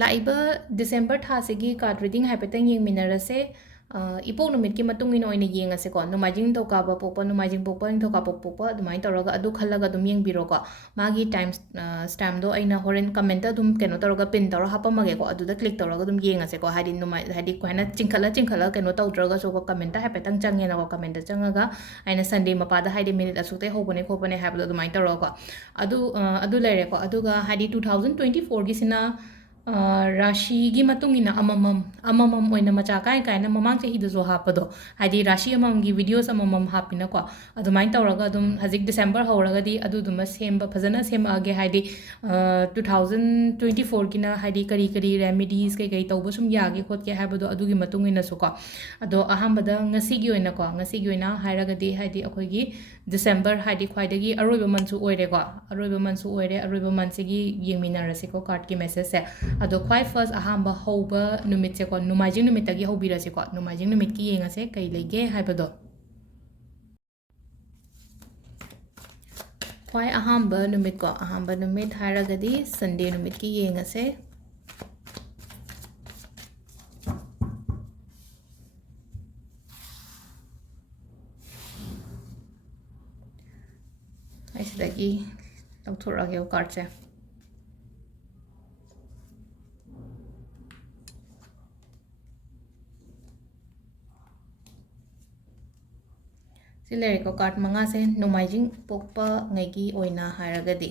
ꯂꯥꯛꯏꯕ December ꯊꯥꯁꯤꯒꯤ card reading ꯍꯥꯏꯐꯦꯠꯇꯪ ꯌꯦꯡꯃꯤꯟꯅꯔꯁꯦ ꯏꯄꯣꯛ ꯅꯨꯃꯤꯠꯀꯤ ꯃꯇꯨꯡ ꯏꯟꯅ ꯑꯣꯏꯅ ꯌꯦꯡꯉꯁꯦꯀꯣ ꯅꯣꯡꯃꯥꯏꯖꯤꯡ ꯅꯤꯡꯊꯧꯀꯥꯕ ꯄꯣꯛꯄ ꯅꯣꯡꯃꯥꯏꯖꯤꯡ ꯄꯣꯛꯄ ꯅꯤꯡꯊꯧꯀꯥꯕ ꯄꯣꯛꯄ ꯑꯗꯨꯃꯥꯏꯅ ꯇꯧꯔꯒ ꯑꯗꯨ ꯈꯜꯂꯒ ꯑꯗꯨꯝ ꯌꯦꯡꯕꯤꯔꯣꯀꯣ ꯃꯥꯒꯤ ꯇꯥꯏꯝ ꯁ꯭ꯇꯥꯝꯗꯣ ꯑꯩꯅ ꯍꯣꯔꯦꯟ ꯀꯃꯦꯟꯇ ꯑꯗꯨꯝ ꯀꯩꯅꯣ ꯇꯧꯔꯒ ꯄꯤꯟ ꯇꯧꯔꯒ ꯍꯥꯞꯄꯝꯃꯒꯦꯀꯣ ꯑꯗꯨꯗ ꯀ꯭ꯂꯤꯛ ꯇꯧꯔꯒ ꯑꯗꯨꯝ ꯌꯦꯡꯉꯁꯦꯀꯣ ꯍꯥꯏꯗꯤ ꯀꯃꯥꯏꯅ ꯆꯤꯡꯈꯠꯂ ꯀꯩꯅꯣ ꯇꯧꯗ꯭ꯔꯒꯁꯨ ꯀꯃꯦꯟꯇ ꯍꯥꯏꯐꯦꯠꯇꯪ ꯆꯪꯉꯦꯅꯀꯣ ꯀꯃꯦꯟꯇ ꯆꯪꯉꯒ ꯑꯩꯅ ꯁꯟꯗꯦ ꯃꯄꯥꯗ ꯍꯥꯏꯗꯤ ꯃꯤꯅꯤꯠ ꯑꯁꯨꯛꯇꯩ ꯍꯧꯕꯅꯦ ꯈꯣꯠꯄꯅꯦ ꯍꯥꯏꯕꯗꯣ ꯑꯗꯨꯃꯥꯏꯅ ꯇꯧꯔꯒꯀꯣ ꯑꯗꯨ ꯂꯩꯔꯦꯀꯣ ꯑꯗꯨꯒ ꯍꯥꯏꯗꯤ 2024ꯒꯤꯁꯤꯅ ꯔꯥꯁꯤꯒꯤ ꯃꯇꯨꯡ ꯏꯟꯅ ꯑꯃꯃꯝ ꯑꯣꯏꯅ ꯃꯆꯥ ꯀꯥꯏꯅ ꯃꯃꯥꯡ ꯆꯍꯤꯗꯁꯨ ꯍꯥꯞꯄꯗꯣ ꯍꯥꯏꯗꯤ ꯔꯥꯁꯤ ꯑꯃꯃꯝꯒꯤ ꯚꯤꯗꯤꯑꯣꯁ ꯑꯃꯃꯝ ꯍꯥꯞꯄꯤꯅꯀꯣ ꯑꯗꯨꯃꯥꯏꯅ ꯇꯧꯔꯒ ꯑꯗꯨꯝ ꯍꯧꯖꯤꯛ ꯗꯤꯁꯦꯝꯕꯔ ꯍꯧꯔꯒꯗꯤ ꯑꯗꯨꯗꯨꯃ ꯐꯖꯅ ꯁꯦꯝꯃꯛꯑꯒꯦ ꯍꯥꯏꯗꯤ 2024ꯒꯤꯅ ꯍꯥꯏꯗꯤ ꯀꯔꯤ ꯔꯦꯃꯤꯗꯤꯁ ꯀꯩ ꯇꯧꯕ ꯁꯨꯝ ꯌꯥꯒꯦ ꯈꯣꯠꯀꯦ ꯍꯥꯏꯕꯗꯣ ꯑꯗꯨꯒꯤ ꯃꯇꯨꯡ ꯏꯟꯅꯁꯨꯀꯣ ꯑꯗꯣ ꯑꯍꯥꯟꯕꯗ ꯉꯁꯤꯒꯤ ꯑꯣꯏꯅ ꯍꯥꯏꯔꯒꯗꯤ ꯍꯥꯏꯗꯤ ꯑꯩꯈꯣꯏꯒꯤ ꯗꯤꯁꯦꯝꯕꯔ ꯍꯥꯏꯗꯤ ꯈ꯭ꯋꯥꯏꯗꯒꯤ ꯑꯔꯣꯏꯕ ꯃꯟꯁꯨ ꯑꯣꯏꯔꯦꯀꯣ ꯑꯔꯣꯏꯕ ꯃꯟꯁꯤꯒꯤ ꯌꯦꯡꯃꯤꯟꯅꯔꯁꯤꯀꯣ ꯀꯥꯔꯠꯀꯤ ꯃꯦꯁꯦꯖꯁꯦ ꯑꯗꯣ ꯈ꯭ꯋꯥꯏ ꯐꯥꯔꯁ ꯑꯍꯥꯟꯕ ꯍꯧꯕ ꯅꯨꯃꯤꯠꯁꯦꯀꯣ ꯅꯣꯡꯃꯥꯏꯖꯤꯡ ꯅꯨꯃꯤꯠꯇꯒꯤ ꯍꯧꯕꯤꯔꯁꯤꯀꯣ ꯅꯣꯡꯃꯥꯏꯖꯤꯡ ꯅꯨꯃꯤꯠꯀꯤ ꯌꯦꯡꯉꯁꯦ ꯀꯩ ꯂꯩꯒꯦ ꯍꯥꯏꯕꯗꯣ ꯈ꯭ꯋꯥꯏ ꯑꯍꯥꯟꯕ ꯅꯨꯃꯤꯠ ꯍꯥꯏꯔꯒꯗꯤ ꯁꯟꯗे ꯅꯨꯃꯤꯠꯀꯤ ꯌꯦꯡꯉꯁꯦ ꯑꯩꯁꯤꯗꯒꯤ ꯂꯧꯊꯣꯔꯛꯑꯒꯦ ꯀꯥꯔꯠꯁꯦ ꯁꯤ ꯂꯩꯔꯦꯀꯣ ꯀꯥꯔꯠ ꯃꯉꯥꯁꯦ ꯅꯣꯡꯃꯥꯏꯖꯤꯡ ꯄꯣꯛꯄ ꯉꯩꯒꯤ ꯑꯣꯏꯅ ꯍꯥꯏꯔꯒꯗꯤ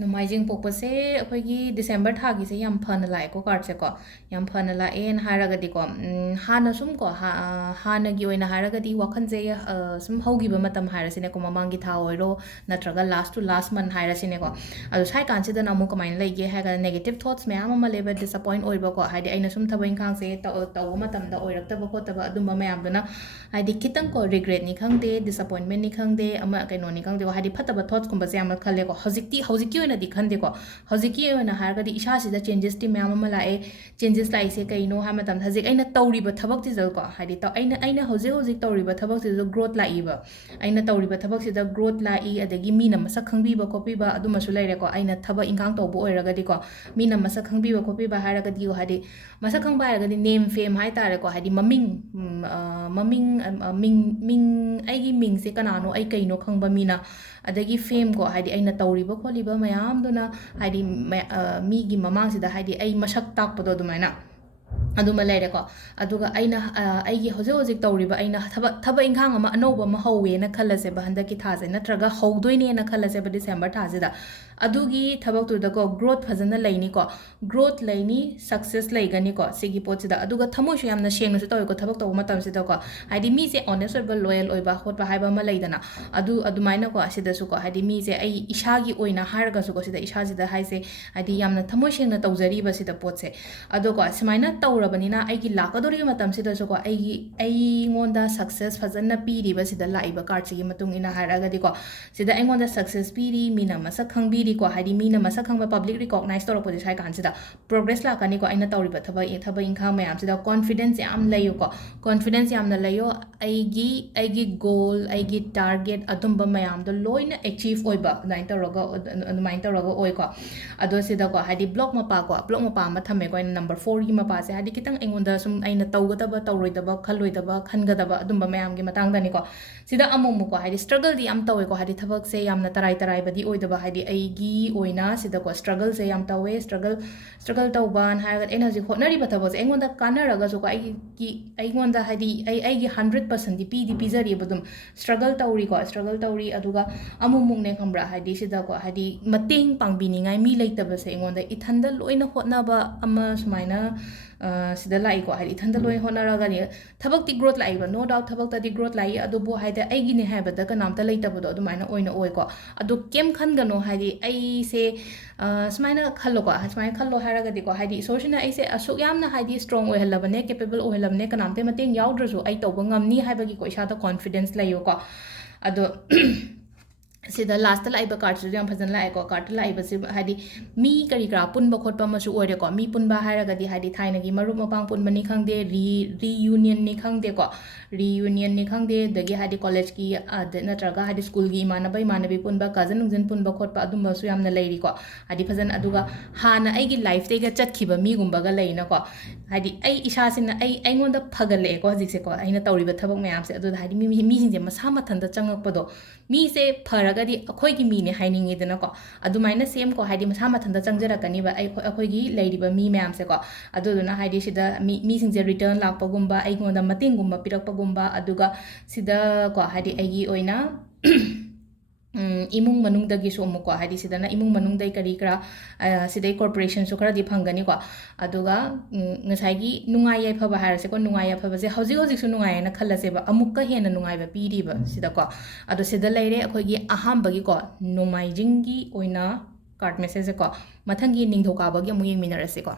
ꯅꯣꯡꯃꯥꯏꯖꯤꯡ ꯄꯣꯛꯄꯁꯦ ꯑꯩꯈꯣꯏꯒꯤ ꯗꯤꯁꯦꯝꯕꯔ ꯊꯥꯒꯤꯁꯦ ꯌꯥꯝ ꯐꯅ ꯂꯥꯛꯑꯦꯀꯣ ꯀꯥꯔꯠꯁꯦꯀꯣ ꯌꯥꯝ ꯐꯅ ꯂꯥꯛꯑꯦꯅ ꯍꯥꯏꯔꯒꯗꯤꯀꯣ ꯍꯥꯟꯅ ꯁꯨꯝ ꯍꯥꯟꯅꯒꯤ ꯑꯣꯏꯅ ꯍꯥꯏꯔꯒꯗꯤ ꯋꯥꯈꯟꯁꯦ ꯁꯨꯝ ꯍꯧꯈꯤꯕ ꯃꯇꯝ ꯍꯥꯏꯔꯁꯤꯅꯦꯀꯣ ꯃꯃꯥꯡꯒꯤ ꯊꯥ ꯑꯣꯏꯔꯣ ꯅꯠꯇ꯭ꯔꯒ ꯂꯥꯁ ꯇꯨ ꯂꯥꯁ ꯃꯟ ꯍꯥꯏꯔꯁꯤꯅꯦꯀꯣ ꯑꯗꯣ ꯁꯥꯏ ꯀꯥꯟꯁꯤꯗꯅ ꯑꯃꯨꯛ ꯀꯃꯥꯏꯅ ꯂꯩꯒꯦ ꯍꯥꯏꯔꯒ ꯅꯦꯒꯦꯇꯤቭ ꯊꯣꯠꯁ ꯃꯌꯥꯝ ꯑꯃ ꯂꯩꯕ ꯗꯤꯁꯑꯄꯣꯏꯟꯠ ꯑꯣꯏꯕꯀꯣ ꯍꯥꯏꯗꯤ ꯑꯩꯅ ꯁꯨꯝ ꯊꯕꯛ ꯏꯪꯈꯥꯡꯁꯦ ꯇꯧꯕ ꯃꯇꯝꯗ ꯑꯣꯏꯔꯛꯇꯕ ꯈꯣꯠꯇꯕ ꯑꯗꯨꯝꯕ ꯃꯌꯥꯝꯗꯨꯅ ꯍꯥꯏꯗꯤ ꯈꯤꯇꯪꯀꯣ ꯔꯤꯒ꯭ꯔꯦꯠꯅꯤ ꯈꯪꯗꯦ ꯗꯤꯁꯑꯄꯣꯏꯟꯠꯃꯦꯟꯠꯅꯤ ꯈꯪꯗꯦ ꯑꯃ ꯀꯩꯅꯣꯅꯤ ꯈꯪꯗꯦꯀꯣ ꯍꯥꯏꯗꯤ ꯐꯠꯇꯕ ꯊꯣꯠꯁꯀꯨꯝꯕꯁꯦ ꯌꯥꯝꯅ ꯈꯜꯂꯦꯀꯣ ꯍꯧꯖꯤꯛꯀꯤ ꯑꯣꯏꯅꯗꯤ ꯈꯟꯗꯦꯀꯣ ꯍꯧꯖꯤꯛꯀꯤ ꯑꯣꯏꯅ ꯍꯥꯏꯔꯒꯗꯤ ꯏꯁꯥꯁꯤꯗ ꯆꯦꯟꯖꯦꯁꯇꯤ ꯃꯌꯥꯝ ꯑꯃ ꯂꯥꯛꯑꯦ ꯆꯦꯟꯖꯦꯁ ꯂꯥꯛꯏꯁꯦ ꯀꯩꯅꯣ ꯍꯥꯏꯕ ꯃꯇꯝꯗ ꯍꯧꯖꯤꯛ ꯑꯩꯅ ꯇꯧꯔꯤꯕ ꯊꯕꯛꯁꯤꯗꯀꯣ ꯍꯥꯏꯗꯤ ꯑꯩꯅ ꯍꯧꯖꯤꯛ ꯇꯧꯔꯤꯕ ꯊꯕꯛꯁꯤꯗ ꯒ꯭ꯔꯣꯠ ꯂꯥꯛꯏꯕ ꯑꯩꯅ ꯇꯧꯔꯤꯕ ꯊꯕꯛꯁꯤꯗ ꯒ꯭ꯔꯣꯠ ꯂꯥꯛꯏ ꯑꯗꯒꯤ ꯃꯤꯅ ꯃꯁꯛ ꯈꯪꯕꯤꯕ ꯈꯣꯠꯄꯤꯕ ꯑꯗꯨꯃꯁꯨ ꯂꯩꯔꯦꯀꯣ ꯑꯩꯅ ꯊꯕꯛ ꯏꯪꯈꯥꯡ ꯇꯧꯕ ꯑꯣꯏꯔꯒꯗꯤꯀꯣ ꯃꯤꯅ ꯃꯁꯛ ꯈꯪꯕꯤꯕ ꯈꯣꯠꯄꯤꯕ ꯍꯥꯏꯔꯒꯗꯤ ꯍꯥꯏꯗꯤ ꯃꯁꯛ ꯈꯪꯕ ꯍꯥꯏꯔꯒꯗꯤ ꯅꯦꯝ ꯐꯦꯝ ꯍꯥꯏꯇꯥꯔꯦꯀꯣ ꯍꯥꯏꯗꯤ ꯃꯤꯡ ꯑꯩꯒꯤ ꯃꯤꯡꯁꯦ ꯀꯅꯥꯅꯣ ꯑꯩ ꯀꯩꯅꯣ ꯈꯪꯕ ꯃꯤꯅ ꯑꯗꯒꯤ ꯐꯦꯝꯀꯣ ꯍꯥꯏꯗꯤ ꯑꯩꯅ ꯇꯧꯔꯤꯕ ꯈꯣꯠꯂꯤꯕ ꯃꯌꯥꯝꯗꯨꯅ ꯍꯥꯏꯗꯤ ꯃꯤꯒꯤ ꯃꯃꯥꯡꯁꯤꯗ ꯍꯥꯏꯗꯤ ꯑꯩ ꯃꯁꯛ ꯇꯥꯛꯄꯗꯣ ꯑꯗꯨꯃꯥꯏꯅ ꯑꯗꯨꯃ ꯂꯩꯔꯦꯀꯣ ꯑꯗꯨꯒ ꯑꯩꯒꯤ ꯍꯧꯖꯤꯛ ꯇꯧꯔꯤꯕ ꯑꯩꯅ ꯊꯕꯛ ꯏꯪꯈꯥꯡ ꯑꯃ ꯑꯅꯧꯕ ꯑꯃ ꯍꯧꯋꯦꯅ ꯈꯜꯂꯁꯦꯕ ꯍꯟꯗꯛꯀꯤ ꯊꯥꯁꯦ ꯅꯠꯇ꯭ꯔꯒ ꯍꯧꯗꯣꯏꯅꯦꯅ ꯈꯜꯂꯁꯦꯕ ꯗꯤꯁꯦꯝꯕꯔ ꯊꯥꯁꯤꯗ ꯑꯗꯨꯒꯤ ꯊꯕꯛꯇꯨꯗꯀꯣ ꯒ꯭ꯔꯣꯠ ꯐꯖꯅ ꯂꯩꯅꯤꯀꯣ ꯒ꯭ꯔꯣꯠ ꯂꯩꯅꯤ ꯁꯛꯁꯦꯁ ꯂꯩꯒꯅꯤꯀꯣ ꯁꯤꯒꯤ ꯄꯣꯠꯁꯤꯗ ꯑꯗꯨꯒ ꯊꯃꯣꯏꯁꯨ ꯌꯥꯝꯅ ꯁꯦꯡꯅꯁꯨ ꯇꯧꯋꯦꯀꯣ ꯊꯕꯛ ꯇꯧꯕ ꯃꯇꯝꯁꯤꯗꯀꯣ ꯍꯥꯏꯗꯤ ꯃꯤꯁꯦ ꯑꯣꯅꯦꯁ ꯑꯣꯏꯕ ꯂꯣꯌꯦꯜ ꯑꯣꯏꯕ ꯈꯣꯠꯄ ꯍꯥꯏꯕ ꯑꯃ ꯂꯩꯗꯅ ꯑꯗꯨꯃꯥꯏꯅꯀꯣ ꯁꯤꯗꯁꯨꯀꯣ ꯍꯥꯏꯗꯤ ꯃꯤꯁꯦ ꯑꯩ ꯏꯁꯥꯒꯤ ꯑꯣꯏꯅ ꯍꯥꯏꯔꯒꯁꯨꯀꯣ ꯁꯤꯗ ꯏꯁꯥꯁꯤꯗ ꯍꯥꯏꯁꯦ ꯍꯥꯏꯗꯤ ꯌꯥꯝꯅ ꯊꯃꯣꯏ ꯁꯦꯡꯅ ꯇꯧꯖꯔꯤꯕ ꯁꯤꯗ ꯄꯣꯠꯁꯦ ꯑꯗꯣꯀꯣ ꯁꯨꯃꯥꯏꯅ ꯇꯧꯔꯕꯅꯤ나 ꯑꯩꯒꯤ ꯂꯥꯛꯀꯗꯧꯔꯤꯕ ꯃꯇꯝꯁꯤꯗꯁꯨꯀꯣ ꯑꯩꯉꯣꯟꯗ ꯁꯛꯁꯦꯁ ꯐꯖꯅ ꯄꯤꯔꯤꯕ ꯁꯤꯗ ꯂꯥꯛꯏꯕ ꯀꯥꯔꯠꯁꯤꯒꯤ ꯃꯇꯨꯡ ꯏꯟꯅ ꯍꯥꯏꯔꯒꯗꯤꯀꯣ ꯁꯤꯗ ꯑꯩꯉꯣꯟꯗ ꯁꯛꯁꯦꯁ ꯄꯤꯔꯤ ꯃꯤꯅ ꯃꯁꯛ ꯈꯪꯕꯤꯔꯤꯀꯣ ꯍꯥꯏꯗꯤ ꯃꯤꯅ ꯃꯁꯛ ꯈꯪꯕ ꯄꯕ꯭ꯂꯤꯛ ꯔꯤꯀꯣꯛꯅꯥꯏꯁ ꯇꯧꯔꯛꯄꯁꯦ ꯁ꯭ꯋꯥꯏ ꯀꯥꯟꯁꯤꯗ ꯄ꯭ꯔꯣꯒ꯭ꯔꯦꯁ ꯂꯥꯛꯀꯅꯤꯀꯣ ꯑꯩꯅ ꯇꯧꯔꯤꯕ ꯊꯕꯛ ꯏꯪꯈꯥꯡ ꯃꯌꯥꯝꯁꯤꯗ ꯀꯣꯟꯐꯤꯗꯦꯟꯁ ꯌꯥꯝ ꯂꯩꯌꯨꯀꯣ ꯀꯣꯟꯐꯤꯗꯦꯟꯁ ꯌꯥꯝꯅ ꯂꯩꯌꯣ ꯑꯩꯒꯤ ꯒꯣꯜ ꯑꯩꯒꯤ ꯇꯥꯔꯒꯦꯠ ꯑꯗꯨꯝꯕ ꯃꯌꯥꯝꯗꯣ ꯂꯣꯏꯅ ꯑꯦꯆꯤꯞ ꯑꯣꯏꯕ ꯑꯗꯨꯃꯥꯏꯅ ꯇꯧꯔꯒ ꯑꯣꯏꯀꯣ ꯑꯗꯣ ꯁꯤꯗꯀꯣ ꯍꯥꯏꯗꯤ ꯕ꯭ꯂꯣꯛ ꯃꯄꯥ ꯑꯃ ꯊꯝꯃꯦꯀꯣ ꯑꯩꯅ ꯅꯝꯕꯔ 4ꯒꯤ ꯃꯄꯥꯁꯦ ꯍꯥꯏꯗꯤ ꯈꯤꯇꯪ ꯑꯩꯉꯣꯟꯗ ꯁꯨꯝ ꯑꯩꯅ ꯇꯧꯒꯗꯕ ꯇꯧꯔꯣꯏꯗꯕ ꯈꯜꯂꯣꯏꯗꯕ ꯈꯟꯒꯗꯕ ꯑꯗꯨꯝꯕ ꯃꯌꯥꯝꯒꯤ ꯃꯇꯥꯡꯗꯅꯤꯀꯣ ꯁꯤꯗ ꯑꯃꯨꯛꯀꯣ ꯍꯥꯏꯗꯤ ꯁ꯭ꯇ꯭ꯔꯒꯜꯗꯤ ꯌꯥꯝ ꯇꯧꯋꯦꯀꯣ ꯍꯥꯏꯗꯤ ꯊꯕꯛꯁꯦ ꯌꯥꯝꯅ ꯇꯔꯥꯏꯕꯗꯤ ꯑꯣꯏꯗꯕ ꯍꯥꯏꯗꯤ ꯑꯩꯒꯤ ꯑꯣꯏꯅ ꯁꯤꯗꯀꯣ ꯁ꯭ꯇ꯭ꯔꯒꯜꯁꯦ ꯌꯥꯝ ꯇꯧꯋꯦ ꯁ꯭ꯇ꯭ꯔꯒꯜ ꯇꯧꯕꯅ ꯍꯥꯏꯔꯒꯗꯤ ꯑꯩꯅ ꯍꯧꯖꯤꯛ ꯍꯣꯠꯅꯔꯤꯕ ꯊꯕꯛꯁꯦ ꯑꯩꯉꯣꯟꯗ ꯀꯥꯟꯅꯔꯒꯁꯨꯀꯣ ꯑꯩꯉꯣꯟꯗ ꯍꯥꯏꯗꯤ ꯑꯩꯒꯤ 100%ꯗꯤ ꯄꯤꯖꯔꯤꯕ ꯑꯗꯨꯝ ꯁ꯭ꯇ꯭ꯔꯒꯜ ꯇꯧꯔꯤ ꯑꯗꯨꯒ ꯑꯃꯨꯛꯃꯨꯛꯅꯦ ꯈꯪꯕ꯭ꯔꯥ ꯍꯥꯏꯗꯤ ꯁꯤꯗꯀꯣ ꯍꯥꯏꯗꯤ ꯃꯇꯦꯡ ꯄꯥꯡꯕꯤꯅꯤꯡꯉꯥꯏ ꯃꯤ ꯂꯩꯇꯕꯁꯦ ꯑꯩꯉꯣꯟꯗ ꯏꯊꯟꯗ ꯂꯣꯏꯅ ꯍꯣꯠꯅꯕ ꯑꯃ ꯁꯨꯃꯥꯏꯅ ꯁꯤꯗ ꯂꯥꯛꯏꯀꯣ ꯍꯥꯏꯗꯤ ꯏꯊꯟꯗ ꯂꯣꯏꯅ ꯍꯣꯠꯅꯔꯒꯅꯤ ꯊꯕꯛꯇꯤ ꯒ꯭ꯔꯣꯠ ꯂꯥꯛꯏꯕ ꯅꯣ ꯗꯥꯎꯠ ꯊꯕꯛꯇꯗꯤ ꯒ꯭ꯔꯣꯠ ꯂꯥꯛꯏ ꯑꯗꯨꯕꯨ ꯍꯥꯏꯗꯤ ꯑꯩꯒꯤꯅꯦ ꯍꯥꯏꯕꯗ ꯀꯅꯥꯝꯇ ꯂꯩꯇꯕꯗꯣ ꯑꯗꯨꯃꯥꯏꯅ ꯑꯣꯏꯅ ꯑꯣꯏꯀꯣ ꯑꯗꯨ ꯀꯩꯝ ꯈꯟꯒꯅꯣ ꯍꯥꯏꯗꯤ ꯑꯩꯁꯦ ꯁꯨꯃꯥꯏꯅ ꯈꯜꯂꯣ ꯍꯥꯏꯔꯒꯗꯤꯀꯣ ꯍꯥꯏꯗꯤ ꯏꯁꯣꯔꯁꯤꯅ ꯑꯩꯁꯦ ꯑꯁꯨꯛ ꯌꯥꯝꯅ ꯍꯥꯏꯗꯤ ꯁ꯭ꯇ꯭ꯔꯣꯡ ꯑꯣꯏꯍꯜꯂꯕꯅꯦ ꯀꯦꯄꯦꯕꯜ ꯑꯣꯏꯍꯜꯂꯕꯅꯦ ꯀꯅꯥꯝꯇ ꯃꯇꯦꯡ ꯌꯥꯎꯗ꯭ꯔꯁꯨ ꯑꯩ ꯇꯧꯕ ꯉꯝꯅꯤ ꯍꯥꯏꯕꯒꯤꯀꯣ ꯏꯁꯥꯗ ꯀꯣꯟꯐꯤꯗꯦꯟꯁ ꯂꯩꯌꯣꯀꯣ ꯑꯗꯣ sida last la iba card su yam phazan la ko card la iba si hadi mi kari kra punba khotpa ma su oire ko mi punba haraga di hadi thaina gi marup mapang punba ni khangde reunion ni khangde ko reunion ni khangde dagi hadi college ki natraga hadi school gi imana bai manabi punba cousin ungzen punba khotpa adumba su yamna leiri ko hadi phazan aduga hana ai gi life te ga chat khiba mi gumba ga leina ko hadi ai isa sin ai ngonda phagale ko hajik se ko aina tawriba thabak mayam se adu hadi mi sing je masa mathanda changak pado mi se faragadi akhoi gi mi ne hainingi dena ko adumaina same ko hadi masa mathanda changjara kani ba akhoi gi leiriba mi mayam se ko aduduna hadi sida mi sing je return lakpa gumba ai ngonda mating gumba pirakpa gumba aduga sida ko hadi ai gi oina imung manung dagi so mo ko hadi sida na imung manung dai kari kra sidai corporation so kara di phangani ko aduga ngasai gi nungai yai phaba harase ko nungai ya phaba se hauji hauji su nungai na khala se ba amukka hena nungai ba piri ba sida ko adu sida leire akhoi gi aham bagi ko nomai jingi oina card message ko mathangi ningthoka bagi amu yeng minarase ko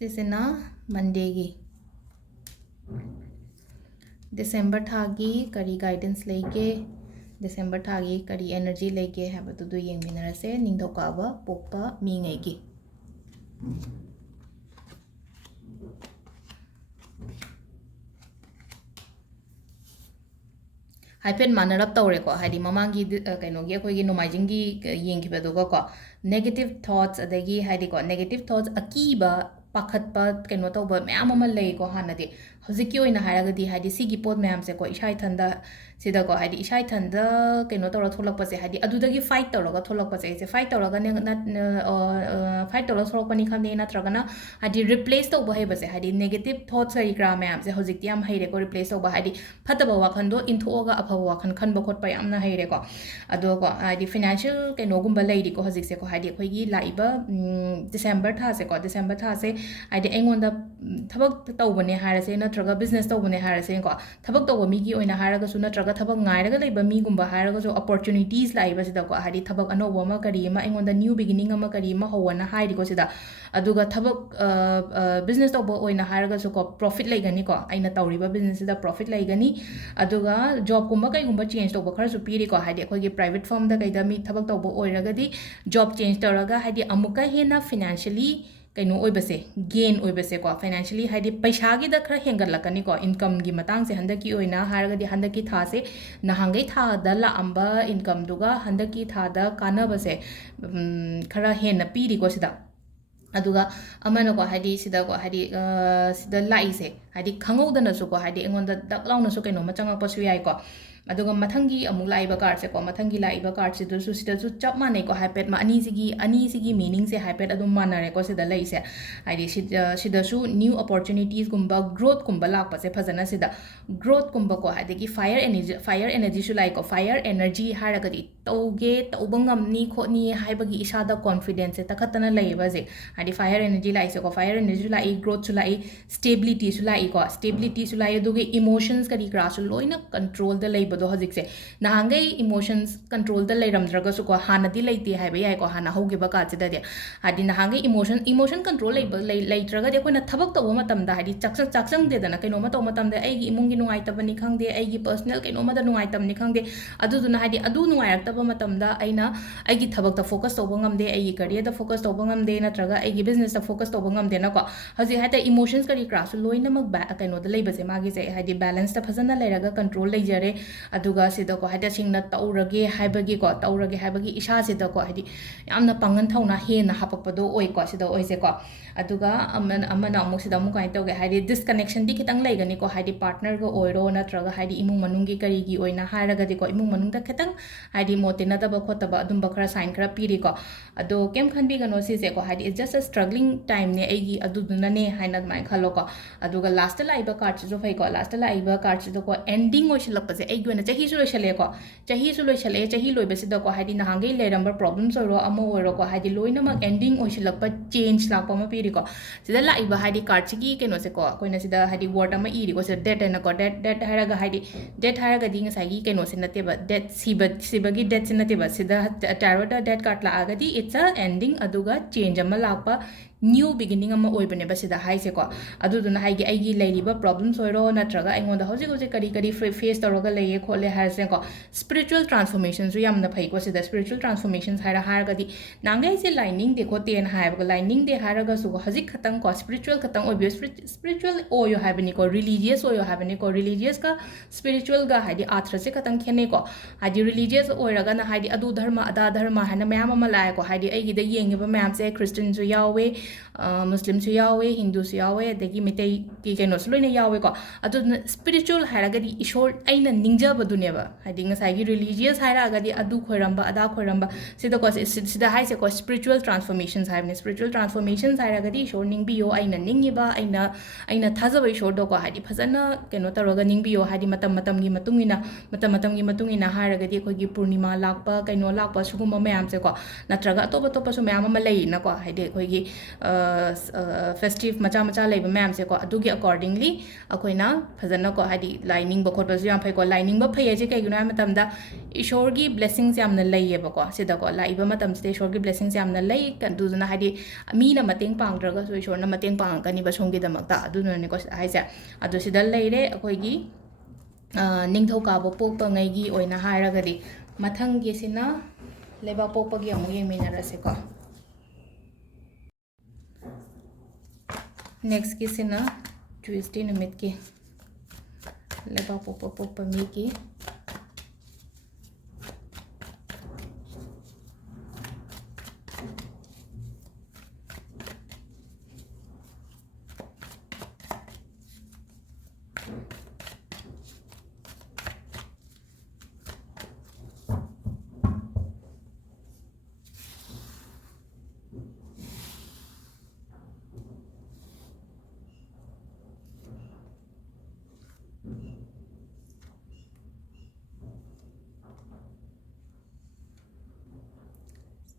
सिसेना Monday की दिसंबर थागी करी guidance लेके दिसंबर थागी करी energy लेके है बतुदु येंगमिनरसे निंगथौकाबा पोक्पा मींगैगी hyphen मानरप तौरेको हाइदि ममांगी कइनोगी अखोइगी नोमाइजिंगी येंगिबदुगा को negative thoughts अदगी हाइदि को नेगेटिव थॉट्स अकीबा पाखतपा कइनो तौबा मयाम अमा लेको हानदि हजिकी ओइना हारगदि हाइदि सिगी पोत मयाम से को इसाइ थंदा सिदा को हाइदि इसाइ थंदा कइनो तौरा थोलकपा से हाइदि अदुदगी फाइट तौरगा थोलकपा से फाइट तौरगा ने फाइट तौरगा थोलकपनि खंदे नत्रगना हाइदि रिप्लेस तौबा हेबा से हाइदि नेगेटिव थॉट्स हरि क्रा मयाम से हजिकति याम हैरे को रिप्लेस तौबा हाइदि फतबा वाखंदो इंथोगा अफबा वाखन खनबा खोटपा यामना हैरे को अदो को हाइदि फाइनेंशियल कइनोगुम्बा लेइदि को हजिक से को हाइदि अखोइगी लाइबा दिसंबर था से को दिसंबर था से हाइदि एंगोंदा थबक तौबने हारसे नत्रगा बिजनेस तौबने हारसे को थबक तौबा मिगी ओइना हारगसु नत्रगा थबक गायरगा लेबा मिगुम्बा हारगसु अपॉर्चुनिटीज लाइबा सिदा को हाइदि थबक अनोबा मा करी मा एंगोंदा न्यू बिगिनिंग अमा करी मा होवना हाइदि को सिदा अदुगा थबक बिजनेस तौबा ओइना हारगसु को प्रॉफिट लेगनी को आइना तौरिबा बिजनेस सिदा प्रॉफिट लेगनी अदुगा जॉब कुम्बा कइगुम्बा चेंज तौबा खरसु पीरि को हाइदि अखोइगी प्राइवेट फर्म दा कइदा मी थबक तौबा ओइरगदि जॉब चेंज तौरगा हाइदि अमुका हेना फाइनेंशियली कहीं ओइबसे गेन ओइबसे को फाइनेंशियली हाइदि पैसागी द खरा हेंगलकनी को इनकम की मतंग से हंदकी ओइना हारगदि हंदकी था से नहांगै था द लाअंबा इनकम दुगा हंदकी था द कानबसे खरा हेन पीरि को सिदा अदुगा अमन को हाइदि सिदा को हाइदि सिदा लाइसे हाइदि खंगौदनसु को हाइदि एंगोंदा दकलाउनसु कइनो मचंगपसु याइ को अदुगा मथंगी अमुक लाइबा कार्ड से को मथंगी लाइबा कार्ड से दुसु सिदसु चप माने को हाइपेट मा अनी सिगी मीनिंग से हाइपेट अदुम मानरे को सिदा लइसे हाइदि सिदसु न्यू अपॉर्चुनिटीज गुम्बा ग्रोथ गुम्बा लाकपा से फजना सिदा ग्रोथ गुम्बा को हाइदि की फायर एनर्जी सु लाइक को फायर एनर्जी हारगदि तौगे तौबंगमनी खोनी हाइबगी इसादा कॉन्फिडेंस से तखतना लइबा जे हाइदि फायर एनर्जी लाइसे को फायर एनर्जी लाई ग्रोथ सु लाई स्टेबिलिटी सु लाई को स्टेबिलिटी सु लाई दुगे इमोशंस करी क्रास लोइना कंट्रोल द लइबा दो हजिक से नहांगे इमोशंस कंट्रोल द लेरमद्रगसु को हानदी लेते हाइबे याइ को हाना होगेबा काचिददे हादि नहांगे इमोशन कंट्रोल लेत्रगदे अखोइना थबक तौबा मतमदा हादि चाकसंग देदना कइनोमा तौ मतमदा अइगी इमुंगी नुंगाइतबनी खंगदे अइगी पर्सनल कइनोमा द नुंगाइतबनी खंगदे अदुदुना हादि अदु नुंगाइरक्तबा मतमदा अइना अइगी थबक द फोकस तौबा ngamde अइगी करियर द फोकस तौबा ngamde नत्रगा अइगी बिजनेस द फोकस तौबा ngamde ना को हजि हाते इमोशंस करी क्रास लोइनमक कइनो द लेबसे मागी से हादि बैलेंस द फजना लेरगा कंट्रोल लेजरे अदुगा सिदा को हाइदा सिंगना तौरगे हाइबगी को तौरगे हाइबगी इशा सिदा को हाइदि यामना पांगन थौना हेना हापकपदो ओइ को सिदा ओइसे को अदुगा अमना अमुक सिदा अमुक काइ तौगे हाइदि डिस्कनेक्शन दि खितंग लेगनी को हाइदि पार्टनर गो ओइरो नत्रगा हाइदि इमुंग मनुंगी करिगी ओइना हाइरगदि को इमुंग मनुंग द खितंग हाइदि ꯃꯣꯠ ꯇꯤꯟꯅꯗꯕ ꯈꯣꯠꯇꯕ ꯑꯗꯨꯝꯕ ꯈꯔ ꯁꯥꯏꯟ ꯈꯔ ꯄꯤꯔꯤꯀꯣ ꯑꯗꯣ ꯀꯩꯝ ꯈꯟꯕꯤꯒꯅꯣ ꯁꯤꯁꯦꯀꯣ ꯍꯥꯏꯗꯤ ꯏꯠꯁ ꯖꯁ ꯑ ꯁ꯭ꯇ꯭ꯔꯒ꯭ꯂꯤꯡ ꯇꯥꯏꯝꯅꯦ ꯑꯩꯒꯤ ꯑꯗꯨꯗꯨꯅꯅꯦ ꯍꯥꯏꯅ ꯑꯗꯨꯃꯥꯏꯅ ꯈꯜꯂꯣꯀꯣ ꯑꯗꯨꯒ ꯂꯥꯁꯇ ꯂꯥꯛꯏꯕ ꯀꯥꯔꯠꯁꯤꯁꯨ ꯐꯩꯀꯣ ꯂꯥꯁꯇ ꯂꯥꯛꯏꯕ ꯀꯥꯔꯠꯁꯤꯗꯀꯣ ꯑꯦꯟꯗꯤꯡ ꯑꯣꯏꯁꯤꯜꯂꯛꯄꯁꯦ ꯑꯩꯒꯤ ꯑꯣꯏꯅ ꯆꯍꯤꯁꯨ ꯂꯣꯏꯁꯜꯂꯛꯑꯦꯀꯣ ꯆꯍꯤꯁꯨ ꯂꯣꯏꯁꯜꯂꯛꯑꯦ ꯆꯍꯤ ꯂꯣꯏꯕꯁꯤꯗꯀꯣ ꯍꯥꯏꯗꯤ ꯅꯍꯥꯟꯒꯩ ꯂꯩꯔꯝꯕ ꯄ꯭ꯔꯣꯕ꯭ꯂꯦꯝꯁ ꯑꯣꯏꯔꯣ ꯑꯃ ꯑꯣꯏꯔꯣꯀꯣ ꯍꯥꯏꯗꯤ ꯂꯣꯏꯅꯃꯛ ꯑꯦꯟꯗꯤꯡ ꯑꯣꯏꯁꯤꯜꯂꯛꯄ ꯆꯦꯟꯖ ꯂꯥꯛꯄ ꯑꯃ ꯄꯤꯔꯤꯀꯣ ꯁꯤꯗ ꯂꯥꯛꯏꯕ ꯍꯥꯏꯗꯤ ꯀꯥꯔꯠꯁꯤꯒꯤ ꯀꯩꯅꯣꯁꯦꯀꯣ ꯑꯩꯈꯣꯏꯅ ꯁꯤꯗ ꯍꯥꯏꯗꯤ ꯋꯥꯔꯗ ꯑꯃ ꯏꯔꯤꯀꯣ ꯁꯤꯗ ꯗꯦꯠ ꯍꯥꯏꯅꯀꯣ ꯗꯦꯠ ꯍꯥꯏꯔꯒ ꯍꯥꯏꯗꯤ ꯗꯦꯠ ꯍꯥꯏꯔꯒꯗꯤ ꯉꯁꯥꯏꯒꯤ ꯀꯩꯅꯣꯁꯤ ꯅꯠꯇꯦꯕ ꯗꯦꯠ ꯁꯤꯕꯒꯤ ꯗꯦꯠꯁꯤ ꯅꯠꯇꯦꯕ ꯁꯤꯗ ꯇꯥꯔꯣꯗ ꯗꯦꯠ ꯀꯥꯔꯠ ꯂꯥꯛꯑꯒꯗꯤ ꯏꯠꯁ ꯑ ꯑꯦꯟꯗꯤꯡ ꯑꯗꯨꯒ ꯆꯦꯟꯖ ꯑꯃ ꯂꯥꯛꯄ ꯅ꯭ꯌꯨ ꯕꯤꯒꯤꯅꯤꯡ ꯑꯃ ꯑꯣꯏꯕꯅꯦꯕ ꯁꯤꯗ ꯍꯥꯏꯁꯦꯀꯣ ꯑꯗꯨꯗꯨꯅ ꯑꯩꯒꯤ ꯂꯩꯔꯤꯕ ꯄ꯭ꯔꯣꯕ꯭ꯂꯦꯝꯁ ꯑꯣꯏꯔꯣ ꯅꯠꯇ꯭ꯔꯒ ꯑꯩꯉꯣꯟꯗ ꯍꯧꯖꯤꯛ ꯀꯔꯤ ꯐꯦꯁ ꯇꯧꯔꯒ ꯂꯩꯌꯦ ꯈꯣꯠꯂꯦ ꯍꯥꯏꯔꯁꯦꯀꯣ ꯁ꯭ꯄꯤꯔꯤꯆꯨꯋꯦꯜ ꯇ꯭ꯔꯥꯟꯁꯐꯣꯔꯃꯦꯁꯟꯁꯨ ꯌꯥꯝꯅ ꯐꯩꯀꯣ ꯁꯤꯗ ꯁ꯭ꯄꯤꯔꯤꯆꯨꯋꯦꯜ ꯇ꯭ꯔꯥꯟꯁꯐꯣꯔꯃꯦꯁꯟꯁ ꯍꯥꯏꯔꯒꯗꯤ ꯅꯍꯥꯟꯒꯩ ꯑꯩꯁꯦ ꯂꯥꯏꯅꯤꯡꯗꯦ ꯈꯣꯠꯇꯦꯅ ꯍꯥꯏꯕꯀꯣ ꯂꯥꯏꯅꯤꯡꯗꯦ ꯍꯥꯏꯔꯒꯁꯨ ꯍꯧꯖꯤꯛ ꯈꯛꯇꯪ ꯀꯣ ꯁ꯭ꯄꯤꯔꯤꯆꯨꯋꯦꯜ ꯈꯛꯇꯪ ꯑꯣꯏꯕꯤꯌꯣ ꯁ꯭ꯄꯤꯔꯤꯆꯨꯋꯦल ꯑꯣꯏꯌꯣ ꯍꯥꯏꯕꯅꯤꯀꯣ ꯔꯤꯂꯤꯖꯤꯌꯁ ꯑꯣꯏꯌꯣ ꯍꯥꯏꯕꯅꯤꯀꯣ ꯔꯤꯂꯤꯖꯤꯌꯁꯀ ꯁ꯭ꯄꯤꯔꯤꯆꯨꯋꯦꯜꯒ ꯍꯥꯏꯗꯤ ꯑꯥꯔꯊ꯭ꯔꯁꯦ ꯈꯛꯇꯪ ꯈꯦꯠꯅꯩꯀꯣ ꯍꯥꯏꯗꯤ ꯔꯤꯂꯤꯖꯤꯌꯁ ꯑꯣꯏꯔꯒꯅ ꯍꯥꯏꯗꯤ ꯑꯗꯨ ꯙꯔꯃ ꯑꯗꯥ ꯙꯔꯃ ꯍꯥꯏꯅ ꯃꯌꯥꯝ ꯑꯃ ꯂꯥꯛꯑꯦꯀꯣ ꯍꯥꯏꯗꯤ ꯑꯩꯒꯤꯗ ꯌꯦꯡꯉꯤꯕ ꯃꯌꯥꯝꯁꯦ ꯈ꯭ꯔꯤꯁꯇꯟꯁꯨ ꯌꯥꯎꯋꯦ ꯃꯨꯁꯂꯤꯝꯁꯨ ꯌꯥꯎꯋꯦ ꯍꯤꯟꯗꯨꯁꯨ ꯌꯥꯎꯋꯦ ꯑꯗꯒꯤ ꯃꯩꯇꯩꯒꯤ ꯀꯩꯅꯣꯁꯨ ꯂꯣꯏꯅ ꯌꯥꯎꯋꯦꯀꯣ ꯑꯗꯨꯗꯨꯅ ꯁ꯭ꯄꯤꯔꯤꯆꯨꯋꯦꯜ ꯍꯥꯏꯔꯒꯗꯤ ꯏꯁꯣꯔ ꯑꯩꯅ ꯅꯤꯡꯖꯕꯗꯨꯅꯦꯕ ꯍꯥꯏꯗꯤ ꯉꯁꯥꯏꯒꯤ ꯔꯤꯂꯤꯖꯤꯌꯁ ꯍꯥꯏꯔꯛꯑꯒꯗꯤ ꯑꯗꯨ ꯈꯣꯏꯔꯝꯕ ꯑꯗꯥ ꯈꯣꯏꯔꯝꯕ ꯁꯤꯗꯀꯣ ꯁꯤꯗ ꯍꯥꯏꯁꯦꯀꯣ ꯁ꯭ꯄꯤꯔꯤꯆꯨꯋꯦꯜ ꯇ꯭ꯔꯥꯟꯁꯐꯣꯔꯃꯦꯁꯟꯁ ꯍꯥꯏꯕꯅꯦ ꯁ꯭ꯄꯤꯔꯤꯆꯨꯋꯦꯜ ꯇ꯭ꯔꯥꯟꯁꯐꯣꯔꯃꯦꯁꯟꯁ ꯍꯥꯏꯔꯒꯗꯤ ꯏꯁꯣꯔ ꯅꯤꯡꯕꯤꯌꯣ ꯑꯩꯅ ꯅꯤꯡꯉꯤꯕ ꯑꯩꯅ ꯊꯥꯖꯕ ꯏꯁꯣꯔꯗꯣꯀꯣ ꯍꯥꯏꯗꯤ ꯐꯖꯅ ꯀꯩꯅꯣ ꯇꯧꯔꯒ ꯅꯤꯡꯕꯤꯌꯣ ꯍꯥꯏꯗꯤ ꯃꯇꯝ ꯃꯇꯨꯡ ꯏꯟꯅ ꯍꯥꯏꯔꯒꯗꯤ ꯑꯩꯈꯣꯏꯒꯤ ꯄꯨꯔꯅꯤꯃꯥ ꯂꯥꯛꯄ ꯀꯩꯅꯣ ꯂꯥꯛꯄ ꯁꯤꯒꯨꯝꯕ ꯃꯌꯥꯝꯁꯦꯀꯣ ꯅꯠꯇ꯭ꯔꯒ ꯑꯇꯣꯞꯄꯁꯨ ꯃꯌꯥꯝ ꯑꯃ ꯂꯩꯅꯀꯣ ꯍꯥꯏꯗꯤ ꯑꯩꯈꯣꯏꯒꯤ ꯐꯦꯁꯇꯤቭ ꯃꯆꯥ ꯂꯩꯕ ꯃꯌꯥꯝꯁꯦꯀꯣ ꯑꯗꯨꯒꯤ ꯑꯀꯣꯔꯗꯤꯡꯂꯤ ꯑꯩꯈꯣꯏꯅ ꯐꯖꯅꯀꯣ ꯍꯥꯏꯗꯤ ꯂꯥꯏꯅꯤꯡꯕ ꯈꯣꯠꯄꯁꯨ ꯌꯥꯝ ꯐꯩꯀꯣ ꯂꯥꯏꯅꯤꯡꯕ ꯐꯩ ꯍꯥꯏꯁꯦ ꯀꯩꯒꯤꯅꯣ ꯍꯥꯏꯕ ꯃꯇꯝꯗ ꯏꯁꯣꯔꯒꯤ ꯕ꯭ꯂꯦꯁꯤꯡꯁ ꯌꯥꯝꯅ ꯂꯩꯌꯦꯕꯀꯣ ꯁꯤꯗꯀꯣ ꯂꯥꯛꯏꯕ ꯃꯇꯝꯁꯤꯗ ꯏꯁꯣꯔꯒꯤ ꯕ꯭ꯂꯦꯁꯤꯡꯁ ꯌꯥꯝꯅ ꯂꯩ ꯑꯗꯨꯗꯨꯅ ꯍꯥꯏꯗꯤ ꯃꯤꯅ ꯃꯇꯦꯡ ꯄꯥꯡꯗ꯭ꯔꯒꯁꯨ ꯏꯁꯣꯔꯅ ꯃꯇꯦꯡ ꯄꯥꯡꯉꯛꯀꯅꯤꯕ ꯁꯣꯝꯒꯤꯗꯃꯛꯇ ꯑꯗꯨꯅꯅꯦꯀꯣ ꯍꯥꯏꯁꯦ ꯑꯗꯣ ꯁꯤꯗ ꯂꯩꯔꯦ ꯑꯩꯈꯣꯏꯒꯤ ꯅꯤꯡꯊꯧꯀꯥꯕ ꯄꯣꯛꯄꯉꯩꯒꯤ ꯑꯣꯏꯅ ꯍꯥꯏꯔꯒꯗꯤ ꯃꯊꯪꯒꯤꯁꯤꯅ ꯂꯩꯕꯥꯛꯄꯣꯛꯄꯒꯤ ꯑꯃꯨꯛ ꯌꯦꯡꯃꯤꯟꯅꯔꯁꯤꯀꯣ ꯅꯦꯛꯁꯀꯤꯁꯤꯅ ꯇ꯭ꯌꯨꯁꯗꯦ ꯅꯨꯃꯤꯠꯀꯤ ꯂꯩꯕꯥꯛꯄꯣꯛꯄ ꯄꯣꯛꯄ ꯃꯤꯒꯤ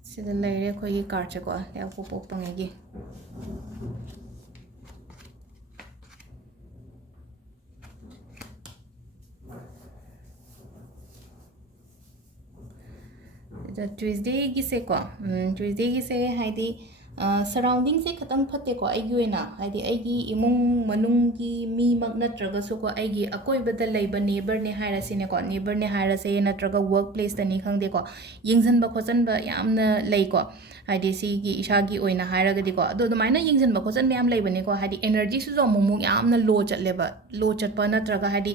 ꯁꯤꯗ ꯂꯩꯔꯦ ꯑꯩꯈꯣꯏꯒꯤ ꯀꯥꯔꯠꯁꯦꯀꯣ ꯂꯩꯕꯥꯛꯄꯣꯛꯄ ꯄꯣꯛꯄꯉꯩꯒꯤ ꯇ꯭ꯌꯨꯁꯗꯦꯒꯤꯁꯦꯀꯣ ꯇ꯭ꯌꯨꯁꯗꯦꯒꯤꯁꯦ ꯍꯥꯏꯗꯤ ꯁꯔꯥꯎꯟꯗꯤꯡꯁꯦ ꯈꯤꯇꯪ ꯐꯠꯇꯦꯀꯣ ꯑꯩꯒꯤ ꯑꯣꯏꯅ ꯍꯥꯏꯗꯤ ꯑꯩꯒꯤ ꯏꯃꯨꯡ ꯃꯅꯨꯡꯒꯤ ꯃꯤꯃꯛ ꯅꯠꯇ꯭ꯔꯒꯁꯨꯀꯣ ꯑꯩꯒꯤ ꯑꯀꯣꯏꯕꯗ ꯂꯩꯕ ꯅꯦꯕꯔꯅꯦ ꯍꯥꯏꯔꯁꯤꯅꯦꯀꯣ ꯅꯦꯕꯔꯅꯦ ꯍꯥꯏꯔꯁꯦ ꯅꯠꯇ꯭ꯔꯒ ꯋꯔꯛ ꯄ꯭ꯂꯦꯁꯇꯅꯤ ꯈꯪꯗꯦꯀꯣ ꯌꯦꯡꯁꯤꯟꯕ ꯈꯣꯠꯆꯟꯕ ꯌꯥꯝꯅ ꯂꯩꯀꯣ ꯍꯥꯏꯗꯤ ꯁꯤꯒꯤ ꯏꯁꯥꯒꯤ ꯑꯣꯏꯅ ꯍꯥꯏꯔꯒꯗꯤꯀꯣ ꯑꯗꯣ ꯑꯗꯨꯃꯥꯏꯅ ꯌꯦꯡꯁꯤꯟꯕ ꯈꯣꯠꯆꯟꯕ ꯌꯥꯝ ꯂꯩꯕꯅꯦꯀꯣ ꯍꯥꯏꯗꯤ ꯑꯦꯅꯔꯖꯤꯁꯤꯁꯨ ꯑꯃꯨꯛ ꯌꯥꯝꯅ ꯂꯣ ꯆꯠꯂꯦꯕ ꯂꯣ ꯆꯠꯄ ꯅꯠꯇ꯭ꯔꯒ ꯍꯥꯏꯗꯤ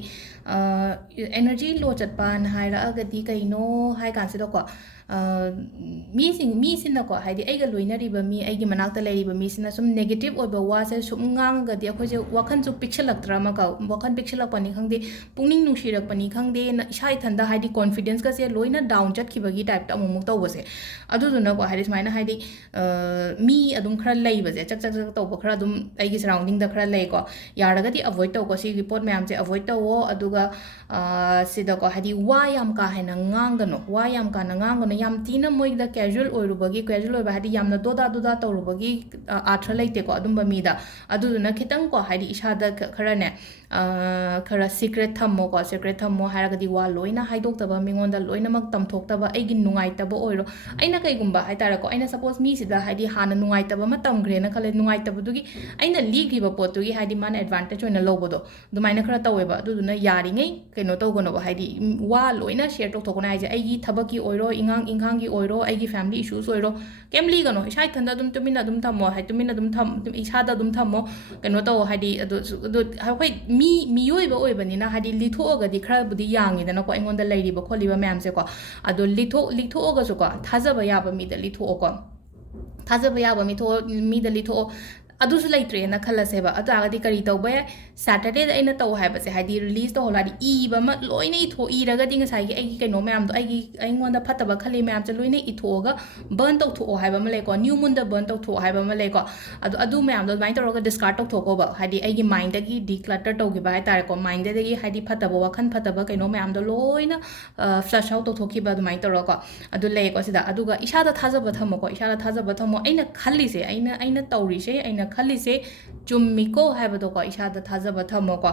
ꯑꯦꯅꯔꯖꯤ ꯂꯣ ꯆꯠꯄꯅ ꯍꯥꯏꯔꯛꯑꯒꯗꯤ ꯀꯩꯅꯣ ꯍꯥꯏ ꯀꯥꯟꯁꯤꯗꯀꯣ ꯃꯤꯁꯤꯅꯀꯣ ꯍꯥꯏꯗꯤ ꯑꯩꯒ ꯂꯣꯏꯅꯔꯤꯕ ꯃꯤ ꯑꯩꯒꯤ ꯃꯅꯥꯛꯇ ꯂꯩꯔꯤꯕ ꯃꯤꯁꯤꯅ ꯁꯨꯝ ꯅꯦꯒꯦꯇꯤቭ ꯑꯣꯏꯕ ꯋꯥꯁꯦ ꯁꯨꯝ ꯉꯥꯡꯉꯒꯗꯤ ꯑꯩꯈꯣꯏꯁꯦ ꯋꯥꯈꯟꯁꯨ ꯄꯤꯛꯁꯜꯂꯛꯇ꯭ꯔꯥ ꯑꯃꯀꯣ ꯋꯥꯈꯟ ꯄꯤꯛꯁꯜꯂꯛꯄꯅꯤ ꯈꯪꯗꯦ ꯄꯨꯛꯅꯤꯡ ꯅꯨꯡꯁꯤꯔꯛꯄꯅꯤ ꯈꯪꯗꯦ ꯏꯁꯥ ꯏꯊꯟꯗ ꯍꯥꯏꯗꯤ ꯀꯣꯟꯐꯤꯗꯦꯟꯁꯀꯁꯦ ꯂꯣꯏꯅ ꯗꯥꯎꯟ ꯆꯠꯈꯤꯕꯒꯤ ꯇꯥꯏꯞꯇ ꯑꯃꯨꯛ ꯇꯧꯕꯁꯦ ꯑꯗꯨꯗꯨꯅꯀꯣ ꯍꯥꯏꯗꯤ ꯁꯨꯃꯥꯏꯅ ꯍꯥꯏꯗꯤ ꯃꯤ ꯑꯗꯨꯝꯈꯔ ꯂꯩꯕꯁꯦ ꯆꯛ ꯇꯧꯕ ꯈꯔ ꯑꯗꯨꯝ ꯑꯩꯒꯤ ꯁꯔꯥꯎꯟꯗꯤꯡꯗ ꯈꯔ ꯂꯩꯀꯣ ꯌꯥꯔꯒꯗꯤ ꯑꯚꯣꯏꯗ ꯇꯧꯀꯣ ꯁꯤꯒꯤ ꯄꯣꯠ ꯃꯌꯥꯝꯁꯦ ꯑꯚꯣꯏꯗ ꯇꯧꯋꯣ ꯑꯗꯨꯒ ꯁꯤꯗꯀꯣ ꯍꯥꯏꯗꯤ ꯋꯥ ꯌꯥꯝ ꯀꯥ ꯍꯦꯟꯅ ꯉꯥꯡꯒꯅꯣ ꯋꯥ ꯌꯥꯝ ꯀꯥꯅ ꯉꯥꯡꯒꯅꯣ ꯌꯥꯝ ꯊꯤꯅ ꯃꯣꯏꯗ ꯀꯦꯖꯨꯋꯦꯜ ꯑꯣꯏꯕ ꯍꯥꯏꯗꯤ ꯌꯥꯝꯅ ꯗꯣꯗꯥ ꯇꯧꯔꯨꯕꯒꯤ ꯑꯥꯔꯊ꯭ꯔ ꯂꯩꯇꯦꯀꯣ ꯑꯗꯨꯝꯕ ꯃꯤꯗ ꯑꯗꯨꯗꯨꯅ ꯈꯤꯇꯪꯀꯣ ꯍꯥꯏꯗꯤ ꯏꯁꯥꯗ ꯈꯔꯅꯦ ꯈꯔ ꯁꯤꯀ꯭ꯔꯦꯠ ꯊꯝꯃꯣꯀꯣ ꯁꯤꯀ꯭ꯔꯦꯠ ꯊꯝꯃꯣ ꯍꯥꯏꯔꯒꯗꯤ ꯋꯥ ꯂꯣꯏꯅ ꯍꯥꯏꯗꯣꯛꯇꯕ ꯃꯤꯉꯣꯟꯗ ꯂꯣꯏꯅꯃꯛ ꯇꯝꯊꯣꯛꯇꯕ ꯑꯩꯒꯤ ꯅꯨꯡꯉꯥꯏꯇꯕ ꯑꯣꯏꯔꯣ ꯑꯩꯅ ꯀꯩꯒꯨꯝꯕ ꯍꯥꯏꯇꯥꯔꯦꯀꯣ ꯑꯩꯅ ꯁꯄꯣꯁ ꯃꯤꯁꯤꯗ ꯍꯥꯏꯗꯤ ꯍꯥꯟꯅ ꯅꯨꯡꯉꯥꯏꯇꯕ ꯑꯃ ꯇꯝꯈ꯭ꯔꯦꯅ ꯈꯜꯂꯦ ꯅꯨꯡꯉꯥꯏꯇꯕꯗꯨꯒꯤ ꯑꯩꯅ ꯂꯤꯈ꯭ꯔꯤꯕ ꯄꯣꯠꯇꯨꯒꯤ ꯍꯥꯏꯗꯤ ꯃꯥꯅ ꯑꯦꯗꯚꯥꯟꯇꯦꯖ ꯑꯣꯏꯅ ꯂꯧꯕꯗꯣ ꯑꯗꯨꯃꯥꯏꯅ ꯈꯔ ꯇꯧꯋꯦꯕ ꯑꯗꯨꯗꯨꯅ ꯌꯥꯔꯤꯉꯩ ꯀꯩꯅꯣ ꯇꯧꯒꯅꯣꯕ ꯍꯥꯏꯗꯤ ꯋꯥ ꯂꯣꯏꯅ ꯁꯦꯌꯔ ꯇꯧꯊꯣꯛꯀꯅꯣ ꯍꯥꯏꯁꯦ ꯑꯩꯒꯤ ꯊꯕꯛꯀꯤ ꯑꯣꯏꯔꯣ ꯏꯪꯈꯥꯡꯒꯤ ꯑꯣꯏꯔో ꯑꯩꯒꯤ ꯐꯦꯃꯤꯂꯤ ꯏꯁꯨꯁ ꯑꯣꯏꯔꯣ ꯀꯩꯝ ꯂꯤꯒꯅꯣ ꯏꯁꯥ ꯏꯊꯟꯗ ꯑꯗꯨꯝ ꯇꯨꯃꯤꯟꯅ ꯑꯗꯨꯝ ꯊꯝꯃꯣ ꯍꯥꯏꯗꯤ ꯇꯨꯃꯤꯟꯅ ꯑꯗꯨꯝ ꯏꯁꯥꯗ ꯑꯗꯨꯝ ꯊꯝꯃꯣ ꯀꯩꯅꯣ ꯇꯧ ꯍꯥꯏꯗꯤ ꯑꯩꯈꯣꯏ ꯃꯤꯑꯣꯏꯕ ꯑꯣꯏꯕꯅꯤꯅ ꯍꯥꯏꯗꯤ ꯂꯤꯊꯣꯛꯑꯒꯗꯤ ꯈꯔꯕꯨꯗꯤ ꯌꯥꯡꯉꯤꯗꯅꯀꯣ ꯑꯩꯉꯣꯟꯗ ꯂꯩꯔꯤꯕ ꯈꯣꯠꯂꯤꯕ ꯃꯌꯥꯝꯁꯦꯀꯣ ꯑꯗꯣ ꯂꯤꯊꯣꯛꯑꯒꯁꯨꯀꯣ ꯊꯥꯖꯕ ꯌꯥꯕ ꯃꯤꯗ ꯂꯤꯊꯣꯛꯑꯣꯀꯣ ꯊꯥꯖꯕ ꯌꯥꯕ ꯃꯤꯗ ꯂꯤꯊꯣꯛꯑꯣ ꯑꯗꯨꯁꯨ ꯂꯩꯇ꯭ꯔꯦꯅ ꯈꯜꯂꯁꯦꯕ ꯑꯗꯨꯇꯥꯔꯒꯗꯤ ꯀꯔꯤ ꯇꯧꯕ ꯌꯥꯏ ꯁꯦꯇꯔꯗꯦꯗ ꯑꯩꯅ ꯇꯧ ꯍꯥꯏꯕꯁꯦ ꯍꯥꯏꯗꯤ ꯔꯤꯂꯤꯁ ꯇꯧꯍꯜꯂꯛꯑꯗꯤ ꯏꯕ ꯑꯃ ꯂꯣꯏꯅ ꯏꯔꯒꯗꯤ ꯉꯁꯥꯏꯒꯤ ꯑꯩꯒꯤ ꯀꯩꯅꯣ ꯃꯌꯥꯝꯗꯣ ꯑꯩꯉꯣꯟꯗ ꯐꯠꯇꯕ ꯈꯜꯂꯤ ꯃꯌꯥꯝꯁꯦ ꯂꯣꯏꯅ ꯏꯊꯣꯛꯑꯒ ꯕꯔꯟ ꯇꯧꯊꯣꯛꯑꯣ ꯍꯥꯏꯕ ꯑꯃ ꯂꯩꯀꯣ ꯅ꯭ꯌꯨ ꯃꯨꯟꯗ ꯕꯔꯟ ꯇꯧꯊꯣꯛꯑꯣ ꯍꯥꯏꯕ ꯑꯃ ꯂꯩꯀꯣ ꯑꯗꯨ ꯃꯌꯥꯝꯗꯣ ꯑꯗꯨꯃꯥꯏꯅ ꯇꯧꯔꯒ ꯗꯤꯁꯀꯥꯔꯠ ꯇꯧꯊꯣꯛꯑꯣꯕ ꯍꯥꯏꯗꯤ ꯑꯩꯒꯤ ꯃꯥꯏꯟꯗꯒꯤ ꯗꯤꯀ꯭ꯂꯇꯔ ꯇꯧꯈꯤꯕ ꯍꯥꯏꯇꯥꯔꯦꯀꯣ ꯃꯥꯏꯟꯗꯗꯒꯤ ꯍꯥꯏꯗꯤ ꯐꯠꯇꯕ ꯋꯥꯈꯜ ꯐꯠꯇꯕ ꯀꯩꯅꯣ ꯃꯌꯥꯝꯗꯣ ꯂꯣꯏꯅ ꯐ꯭ꯂꯁ ꯑꯥꯎꯠ ꯇꯧꯊꯣꯛꯈꯤꯕ ꯑꯗꯨꯃꯥꯏꯅ ꯇꯧꯔꯒꯀꯣ ꯑꯗꯨ ꯂꯩꯌꯦꯀꯣ ꯁꯤꯗ ꯑꯗꯨꯒ ꯏꯁꯥꯗ ꯊꯥꯖꯕ ꯊꯝꯃꯣꯀꯣ ꯏꯁꯥꯗ ꯊꯥꯖꯕ ꯊꯝꯃꯣ ꯑꯩꯅ ꯈꯜꯂꯤꯁꯦ ꯑꯩꯅ ꯇꯧꯔꯤꯁꯦ ꯑꯩꯅ ꯈꯜꯂꯤꯁꯦ ꯆꯨꯝꯃꯤꯀꯣ ꯍꯥꯏꯕꯗꯣꯀꯣ ꯏꯁꯥꯗ ꯊꯥꯖꯕ ꯊꯝꯃꯣꯀꯣ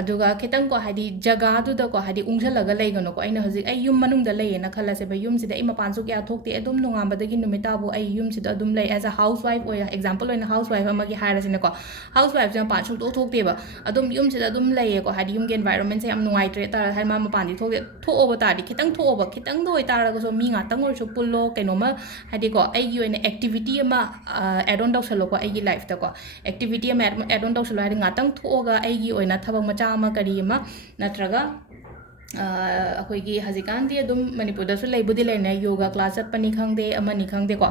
ꯑꯗꯨꯒ ꯈꯤꯇꯪꯀꯣ ꯍꯥꯏꯗꯤ ꯖꯒꯥꯗꯨꯗꯀꯣ ꯍꯥꯏꯗꯤ ꯎꯪꯁꯜꯂꯒ ꯂꯩꯒꯅꯨꯀꯣ ꯑꯩꯅ ꯍꯧꯖꯤꯛ ꯑꯩ ꯌꯨꯝ ꯃꯅꯨꯡꯗ ꯂꯩꯌꯦꯅ ꯈꯜꯂꯁꯦꯕ ꯌꯨꯝꯁꯤꯗ ꯑꯩ ꯃꯄꯥꯟꯁꯨ ꯀꯌꯥ ꯊꯣꯛꯇꯦ ꯑꯗꯨꯝ ꯅꯣꯡꯉꯥꯟꯕꯗꯒꯤ ꯅꯨꯃꯤꯠ ꯇꯥꯕꯨ ꯑꯩ ꯌꯨꯝꯁꯤꯗ ꯑꯗꯨꯝ ꯂꯩ ꯑꯦꯖ ꯑ ꯍꯥꯎꯁ ꯋꯥꯏꯐ ꯑꯣꯏꯅ ꯑꯦꯛꯖꯥꯝꯄꯜ ꯑꯣꯏꯅ ꯍꯥꯎꯁ ꯋꯥꯏꯐ ꯑꯃꯒꯤ ꯍꯥꯏꯔꯁꯤꯅꯀꯣ ꯍꯥꯎꯁ ꯋꯥꯏꯐꯁꯦ ꯃꯄꯥꯟ ꯁꯨꯡꯊꯣꯛ ꯊꯣꯛꯇꯦꯕ ꯑꯗꯨꯝ ꯌꯨꯝꯁꯤꯗ ꯑꯗꯨꯝ ꯂꯩꯌꯦꯀꯣ ꯍꯥꯏꯗꯤ ꯌꯨꯝꯒꯤ ꯑꯦꯟꯚꯥꯏꯔꯣꯟꯃꯦꯟꯁꯦ ꯌꯥꯝ ꯅꯨꯡꯉꯥꯏꯇ꯭ꯔꯦ ꯇꯥꯔ ꯍꯥꯏꯗꯤ ꯃꯥ ꯃꯄꯥꯟꯗꯤ ꯊꯣꯛꯇꯦ ꯊꯣꯛꯑꯕ ꯇꯥꯔꯗꯤ ꯈꯤꯇꯪꯗ ꯑꯣꯏꯇꯥꯔꯒꯁꯨ ꯃꯤ ꯉꯥꯛꯇꯪ ꯑꯣꯏꯔꯁꯨ ꯄꯨꯜꯂꯣ ꯀꯩꯅꯣꯃ ꯍꯥꯏꯗꯤꯀꯣ ꯑꯩꯒꯤ ꯑꯣꯏꯅ ꯑꯦꯛꯇꯤꯚꯤꯇꯤ ꯑꯃ ꯑꯦड ꯑꯣꯟ ꯇꯧꯁꯜꯂꯣꯀꯣ ꯑꯩꯒꯤ ꯂꯥꯏꯐꯇꯀꯣ ꯑꯦꯛꯇꯤꯚꯤꯇꯤ ꯑꯃ ꯑꯦड ꯑꯣꯟ ꯇꯧꯁꯜꯂꯣ ꯍꯥꯏꯗꯤ ꯉꯥꯛꯇꯪ ꯊꯣꯛꯑꯒ ꯑꯩꯒꯤ ꯑꯣꯏꯅ ꯊꯕꯛ ꯃꯆꯥ ꯑꯃ ꯀꯔꯤ ꯑꯃ ꯅꯠꯇ꯭ꯔꯒ ꯑꯩꯈꯣꯏꯒꯤ ꯍꯧꯖꯤꯛꯀꯥꯟꯗꯤ ꯑꯗꯨꯝ ꯃꯅꯤꯄꯨꯔꯗꯁꯨ ꯂꯩꯕꯨꯗꯤ ꯂꯩꯅꯩ ꯌꯣꯒꯥ ꯀ꯭ꯂꯥꯁ ꯆꯠꯄꯅꯤ ꯈꯪꯗꯦ ꯑꯃꯅꯤ ꯈꯪꯗꯦꯀꯣ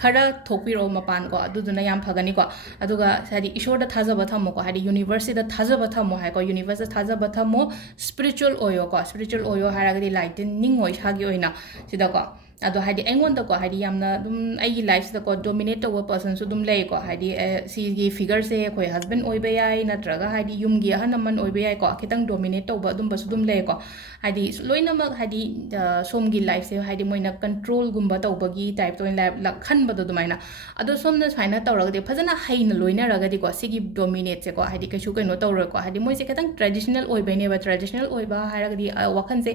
ꯈꯔ ꯊꯣꯛꯄꯤꯔꯛꯑꯣ ꯃꯄꯥꯟꯀꯣ ꯑꯗꯨꯗꯨꯅ ꯌꯥꯝ ꯐꯒꯅꯤꯀꯣ ꯑꯗꯨꯒ ꯍꯥꯏꯗꯤ ꯏꯁꯣꯔꯗ ꯊꯥꯖꯕ ꯊꯝꯃꯣꯀꯣ ꯍꯥꯏꯗꯤ ꯌꯨꯅꯤꯚꯔꯁꯁꯤꯗ ꯊꯥꯖꯕ ꯊꯝꯃꯣ ꯍꯥꯏꯀꯣ ꯌꯨꯅꯤꯚꯔꯁꯇ ꯊꯥꯖꯕ ꯊꯝꯃꯣ ꯁ꯭ꯄꯤꯔꯤꯆꯨꯋꯜ ꯑꯣꯏꯌꯣꯀꯣ ꯁ꯭ꯄꯤꯔꯤꯆꯨꯋꯜ ꯑꯣꯏꯌꯣ ꯍꯥꯏꯔꯒꯗꯤ ꯂꯥꯏꯠꯇꯤ ꯅꯤꯡꯉꯣ ꯏꯁꯥꯒꯤ ꯑꯣꯏꯅ ꯁꯤꯗꯀꯣ ꯑꯗꯣ ꯍꯥꯏꯗꯤ ꯑꯩꯉꯣꯟꯗꯀꯣ ꯍꯥꯏꯗꯤ ꯌꯥꯝꯅ ꯑꯗꯨꯝ ꯑꯩꯒꯤ ꯂꯥꯏꯐꯁꯤꯗꯀꯣ ꯗꯣꯃꯤꯅꯦꯠ ꯇꯧꯕ ꯄꯔꯁꯟꯁꯨ ꯑꯗꯨꯝ ꯂꯩꯀꯣ ꯍꯥꯏꯗꯤ ꯁꯤꯒꯤ ꯐꯤꯒꯔꯁꯦ ꯑꯩꯈꯣꯏ ꯍꯁꯕꯦꯟ ꯑꯣꯏꯕ ꯌꯥꯏ ꯅꯠꯇ꯭ꯔꯒ ꯍꯥꯏꯗꯤ ꯌꯨꯝꯒꯤ ꯑꯍꯟ ꯑꯃꯟ ꯑꯣꯏꯕ ꯌꯥꯏꯀꯣ ꯈꯤꯇꯪ ꯗꯣꯃꯤꯅꯦꯠ ꯇꯧꯕ ꯑꯗꯨꯝꯕꯁꯨ ꯑꯗꯨꯝ ꯂꯩꯀꯣ ꯍꯥꯏꯗꯤ ꯂꯣꯏꯅꯃꯛ ꯍꯥꯏꯗꯤ ꯁꯣꯝꯒꯤ ꯂꯥꯏꯐꯁꯦ ꯍꯥꯏꯗꯤ ꯃꯣꯏꯅ ꯀꯟꯇ꯭ꯔꯣꯜꯒꯨꯝꯕ ꯇꯧꯕꯒꯤ ꯇꯥꯏꯞꯇ ꯑꯣꯏꯅ ꯈꯟꯕꯗꯣ ꯑꯗꯨꯃꯥꯏꯅ ꯑꯗꯣ ꯁꯣꯝꯅ ꯁꯨꯃꯥꯏꯅ ꯇꯧꯔꯒꯗꯤ ꯐꯖꯅ ꯍꯩꯅ ꯂꯣꯏꯅꯔꯒꯗꯤꯀꯣ ꯁꯤꯒꯤ ꯗꯣꯃꯤꯅꯦꯠꯁꯦꯀꯣ ꯍꯥꯏꯗꯤ ꯀꯩꯁꯨ ꯀꯩꯅꯣ ꯇꯧꯔꯣꯏꯀꯣ ꯍꯥꯏꯗꯤ ꯃꯣꯏꯁꯦ ꯈꯤꯇꯪ ꯇ꯭ꯔꯦꯗꯤꯁꯅꯦꯜ ꯑꯣꯏꯕꯩꯅꯦꯕ ꯇ꯭ꯔꯦꯗꯤꯁꯅꯦꯜ ꯑꯣꯏꯕ ꯍꯥꯏꯔꯒꯗꯤ ꯋꯥꯈꯟꯁꯦ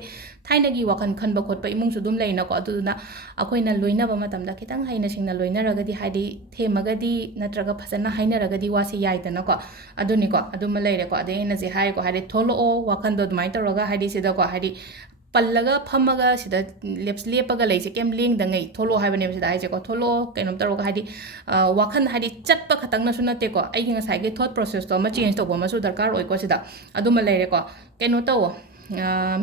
ꯊꯥꯏꯅꯒꯤ ꯋꯥꯈꯟ ꯈꯟꯕ ꯈꯣꯠꯄ ꯏꯃꯨꯡꯁꯨ ꯑꯗꯨꯝ ꯂꯩꯅꯀꯣ ꯑꯗꯨꯗꯨꯅ ꯑꯩꯈꯣꯏꯅ ꯂꯣꯏꯅꯕ ꯃꯇꯝꯗ ꯈꯤꯇꯪ ꯍꯩꯅ ꯁꯤꯡꯅ ꯂꯣꯏꯅꯔꯒꯗꯤ ꯍꯥꯏꯗꯤ ꯊꯦꯝꯃꯒꯗꯤ ꯅꯠꯇ꯭ꯔꯒ ꯐꯖꯅ ꯍꯥꯏꯅꯔꯒꯗꯤ ꯋꯥꯁꯦ ꯌꯥꯏꯗꯅꯀꯣ ꯑꯗꯨꯅꯤꯀꯣ ꯑꯗꯨꯃ ꯂꯩꯔꯦꯀꯣ ꯑꯗꯩ ꯑꯩꯅꯁꯦ ꯍꯥꯏꯔꯦꯀꯣ ꯍꯥꯏꯗꯤ ꯊꯣꯛꯂꯛꯑꯣ ꯋꯥꯈꯟꯗꯣ ꯑꯗꯨꯃꯥꯏꯅ ꯇꯧꯔꯒ ꯍꯥꯏꯗꯤ ꯁꯤꯗꯀꯣ ꯍꯥꯏꯗꯤ ꯄꯜꯂꯒ ꯐꯝꯃꯒ ꯁꯤꯗ ꯂꯦꯞꯄꯒ ꯂꯩꯁꯦ ꯀꯩꯝ ꯂꯦꯡꯗꯉꯩ ꯊꯣꯛꯂꯛꯑꯣ ꯍꯥꯏꯕꯅꯦꯕ ꯁꯤꯗ ꯍꯥꯏꯁꯦꯀꯣ ꯊꯣꯛꯂꯛꯑꯣ ꯀꯩꯅꯣꯝ ꯇꯧꯔꯒ ꯍꯥꯏꯗꯤ ꯋꯥꯈꯟ ꯍꯥꯏꯗꯤ ꯆꯠꯄ ꯈꯛꯇꯪꯅꯁꯨ ꯅꯠꯇꯦꯀꯣ ꯑꯩꯒꯤ ꯉꯁꯥꯏꯒꯤ ꯊꯣꯠ ꯄ꯭ꯔꯣꯁꯦꯁꯇꯣ ꯑꯃ ꯆꯦꯟꯖ ꯇꯧꯕ ꯑꯃꯁꯨ ꯗꯔꯀꯥꯔ ꯑꯣꯏꯀꯣ ꯁꯤꯗ ꯑꯗꯨꯃ ꯂꯩꯔꯦꯀꯣ ꯀꯩꯅꯣ ꯇꯧꯋꯣ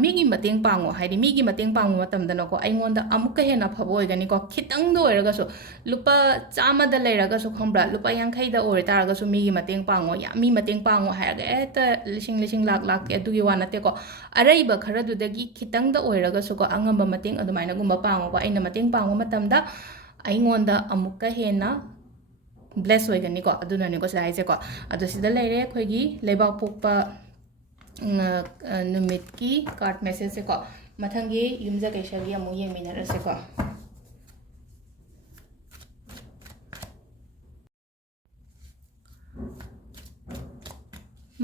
ꯃꯤꯒꯤ ꯃꯇꯦꯡ ꯄꯥꯡꯉꯣ ꯍꯥꯏꯗꯤ ꯃꯤꯒꯤ ꯃꯇꯦꯡ ꯄꯥꯡꯕ ꯃꯇꯝꯗꯅꯀꯣ ꯑꯩꯉꯣꯟꯗ ꯑꯃꯨꯛꯀ ꯍꯦꯟꯅ ꯐꯕ ꯑꯣꯏꯒꯅꯤꯀꯣ ꯈꯤꯇꯪꯗ ꯑꯣꯏꯔꯒꯁꯨ ꯂꯨꯄꯥ 100ꯗ ꯂꯩꯔꯒꯁꯨ ꯈꯪꯕ꯭ꯔꯥ ꯂꯨꯄꯥ 50ꯗ ꯑꯣꯏ ꯇꯥꯔꯒꯁꯨ ꯃꯤꯒꯤ ꯃꯇꯦꯡ ꯄꯥꯡꯉꯣ ꯌꯥꯝ ꯃꯤ ꯃꯇꯦꯡ ꯄꯥꯡꯉꯣ ꯍꯥꯏꯔꯒ ꯍꯦꯛꯇ ꯂꯤꯁꯤꯡ ꯂꯥꯛꯀꯦ ꯑꯗꯨꯒꯤ ꯋꯥ ꯅꯠꯇꯦꯀꯣ ꯑꯔꯩꯕ ꯈꯔꯗꯨꯗꯒꯤ ꯈꯤꯇꯪꯗ ꯑꯣꯏꯔꯒꯁꯨꯀꯣ ꯑꯉꯝꯕ ꯃꯇꯦꯡ ꯑꯗꯨꯃꯥꯏꯅꯒꯨꯝꯕ ꯄꯥꯡꯉꯣꯀꯣ ꯑꯩꯅ ꯃꯇꯦꯡ ꯄꯥꯡꯕ ꯃꯇꯝꯗ ꯑꯩꯉꯣꯟꯗ ꯑꯃꯨꯛꯀ ꯍꯦꯟꯅ ꯕ꯭ꯂꯦꯁ ꯑꯣꯏꯒꯅꯤꯀꯣ ꯑꯗꯨꯅꯅꯦꯀꯣ ꯁꯤꯗ ꯍꯥꯏꯁꯦꯀꯣ ꯑꯗꯣ ꯁꯤꯗ ꯂꯩꯔꯦ ꯑꯩꯈꯣꯏꯒꯤ ꯂꯩꯕꯥꯛꯄꯣꯛꯄ ꯅꯨꯃꯤꯠꯀꯤ ꯀꯥꯔꯠ ꯃꯦꯁꯦꯖꯁꯦꯀꯣ ꯃꯊꯪꯒꯤ ꯌꯨꯝꯖꯀꯩꯁꯒꯤ ꯑꯃꯨꯛ ꯌꯦꯡꯃꯤꯟꯅꯔꯁꯦꯀꯣ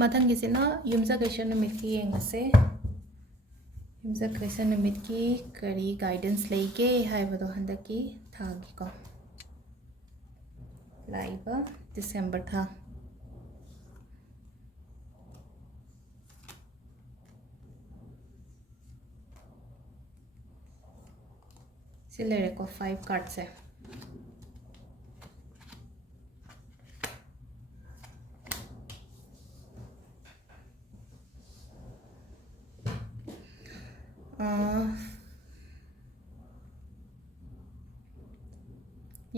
ꯃꯊꯪꯒꯤꯁꯤꯅ ꯌꯨꯝꯖꯀꯩꯁ ꯅꯨꯃꯤꯠꯀꯤ ꯌꯦꯡꯉꯁꯦ ꯌꯨꯝꯖꯀꯩꯁ ꯅꯨꯃꯤꯠꯀꯤ ꯀꯔꯤ ꯒꯥꯏꯗꯦꯟꯁ ꯂꯩꯒꯦ ꯍꯥꯏꯕꯗꯣ ꯍꯟꯗꯛꯀꯤ ꯊꯥꯒꯤꯀꯣ ꯂꯥꯛꯏꯕ ꯗꯤꯁꯦꯝꯕꯔ ꯊꯥ ꯁꯤ ꯂꯩꯔꯦꯀꯣ 5 ꯀꯥꯔꯠꯁꯦ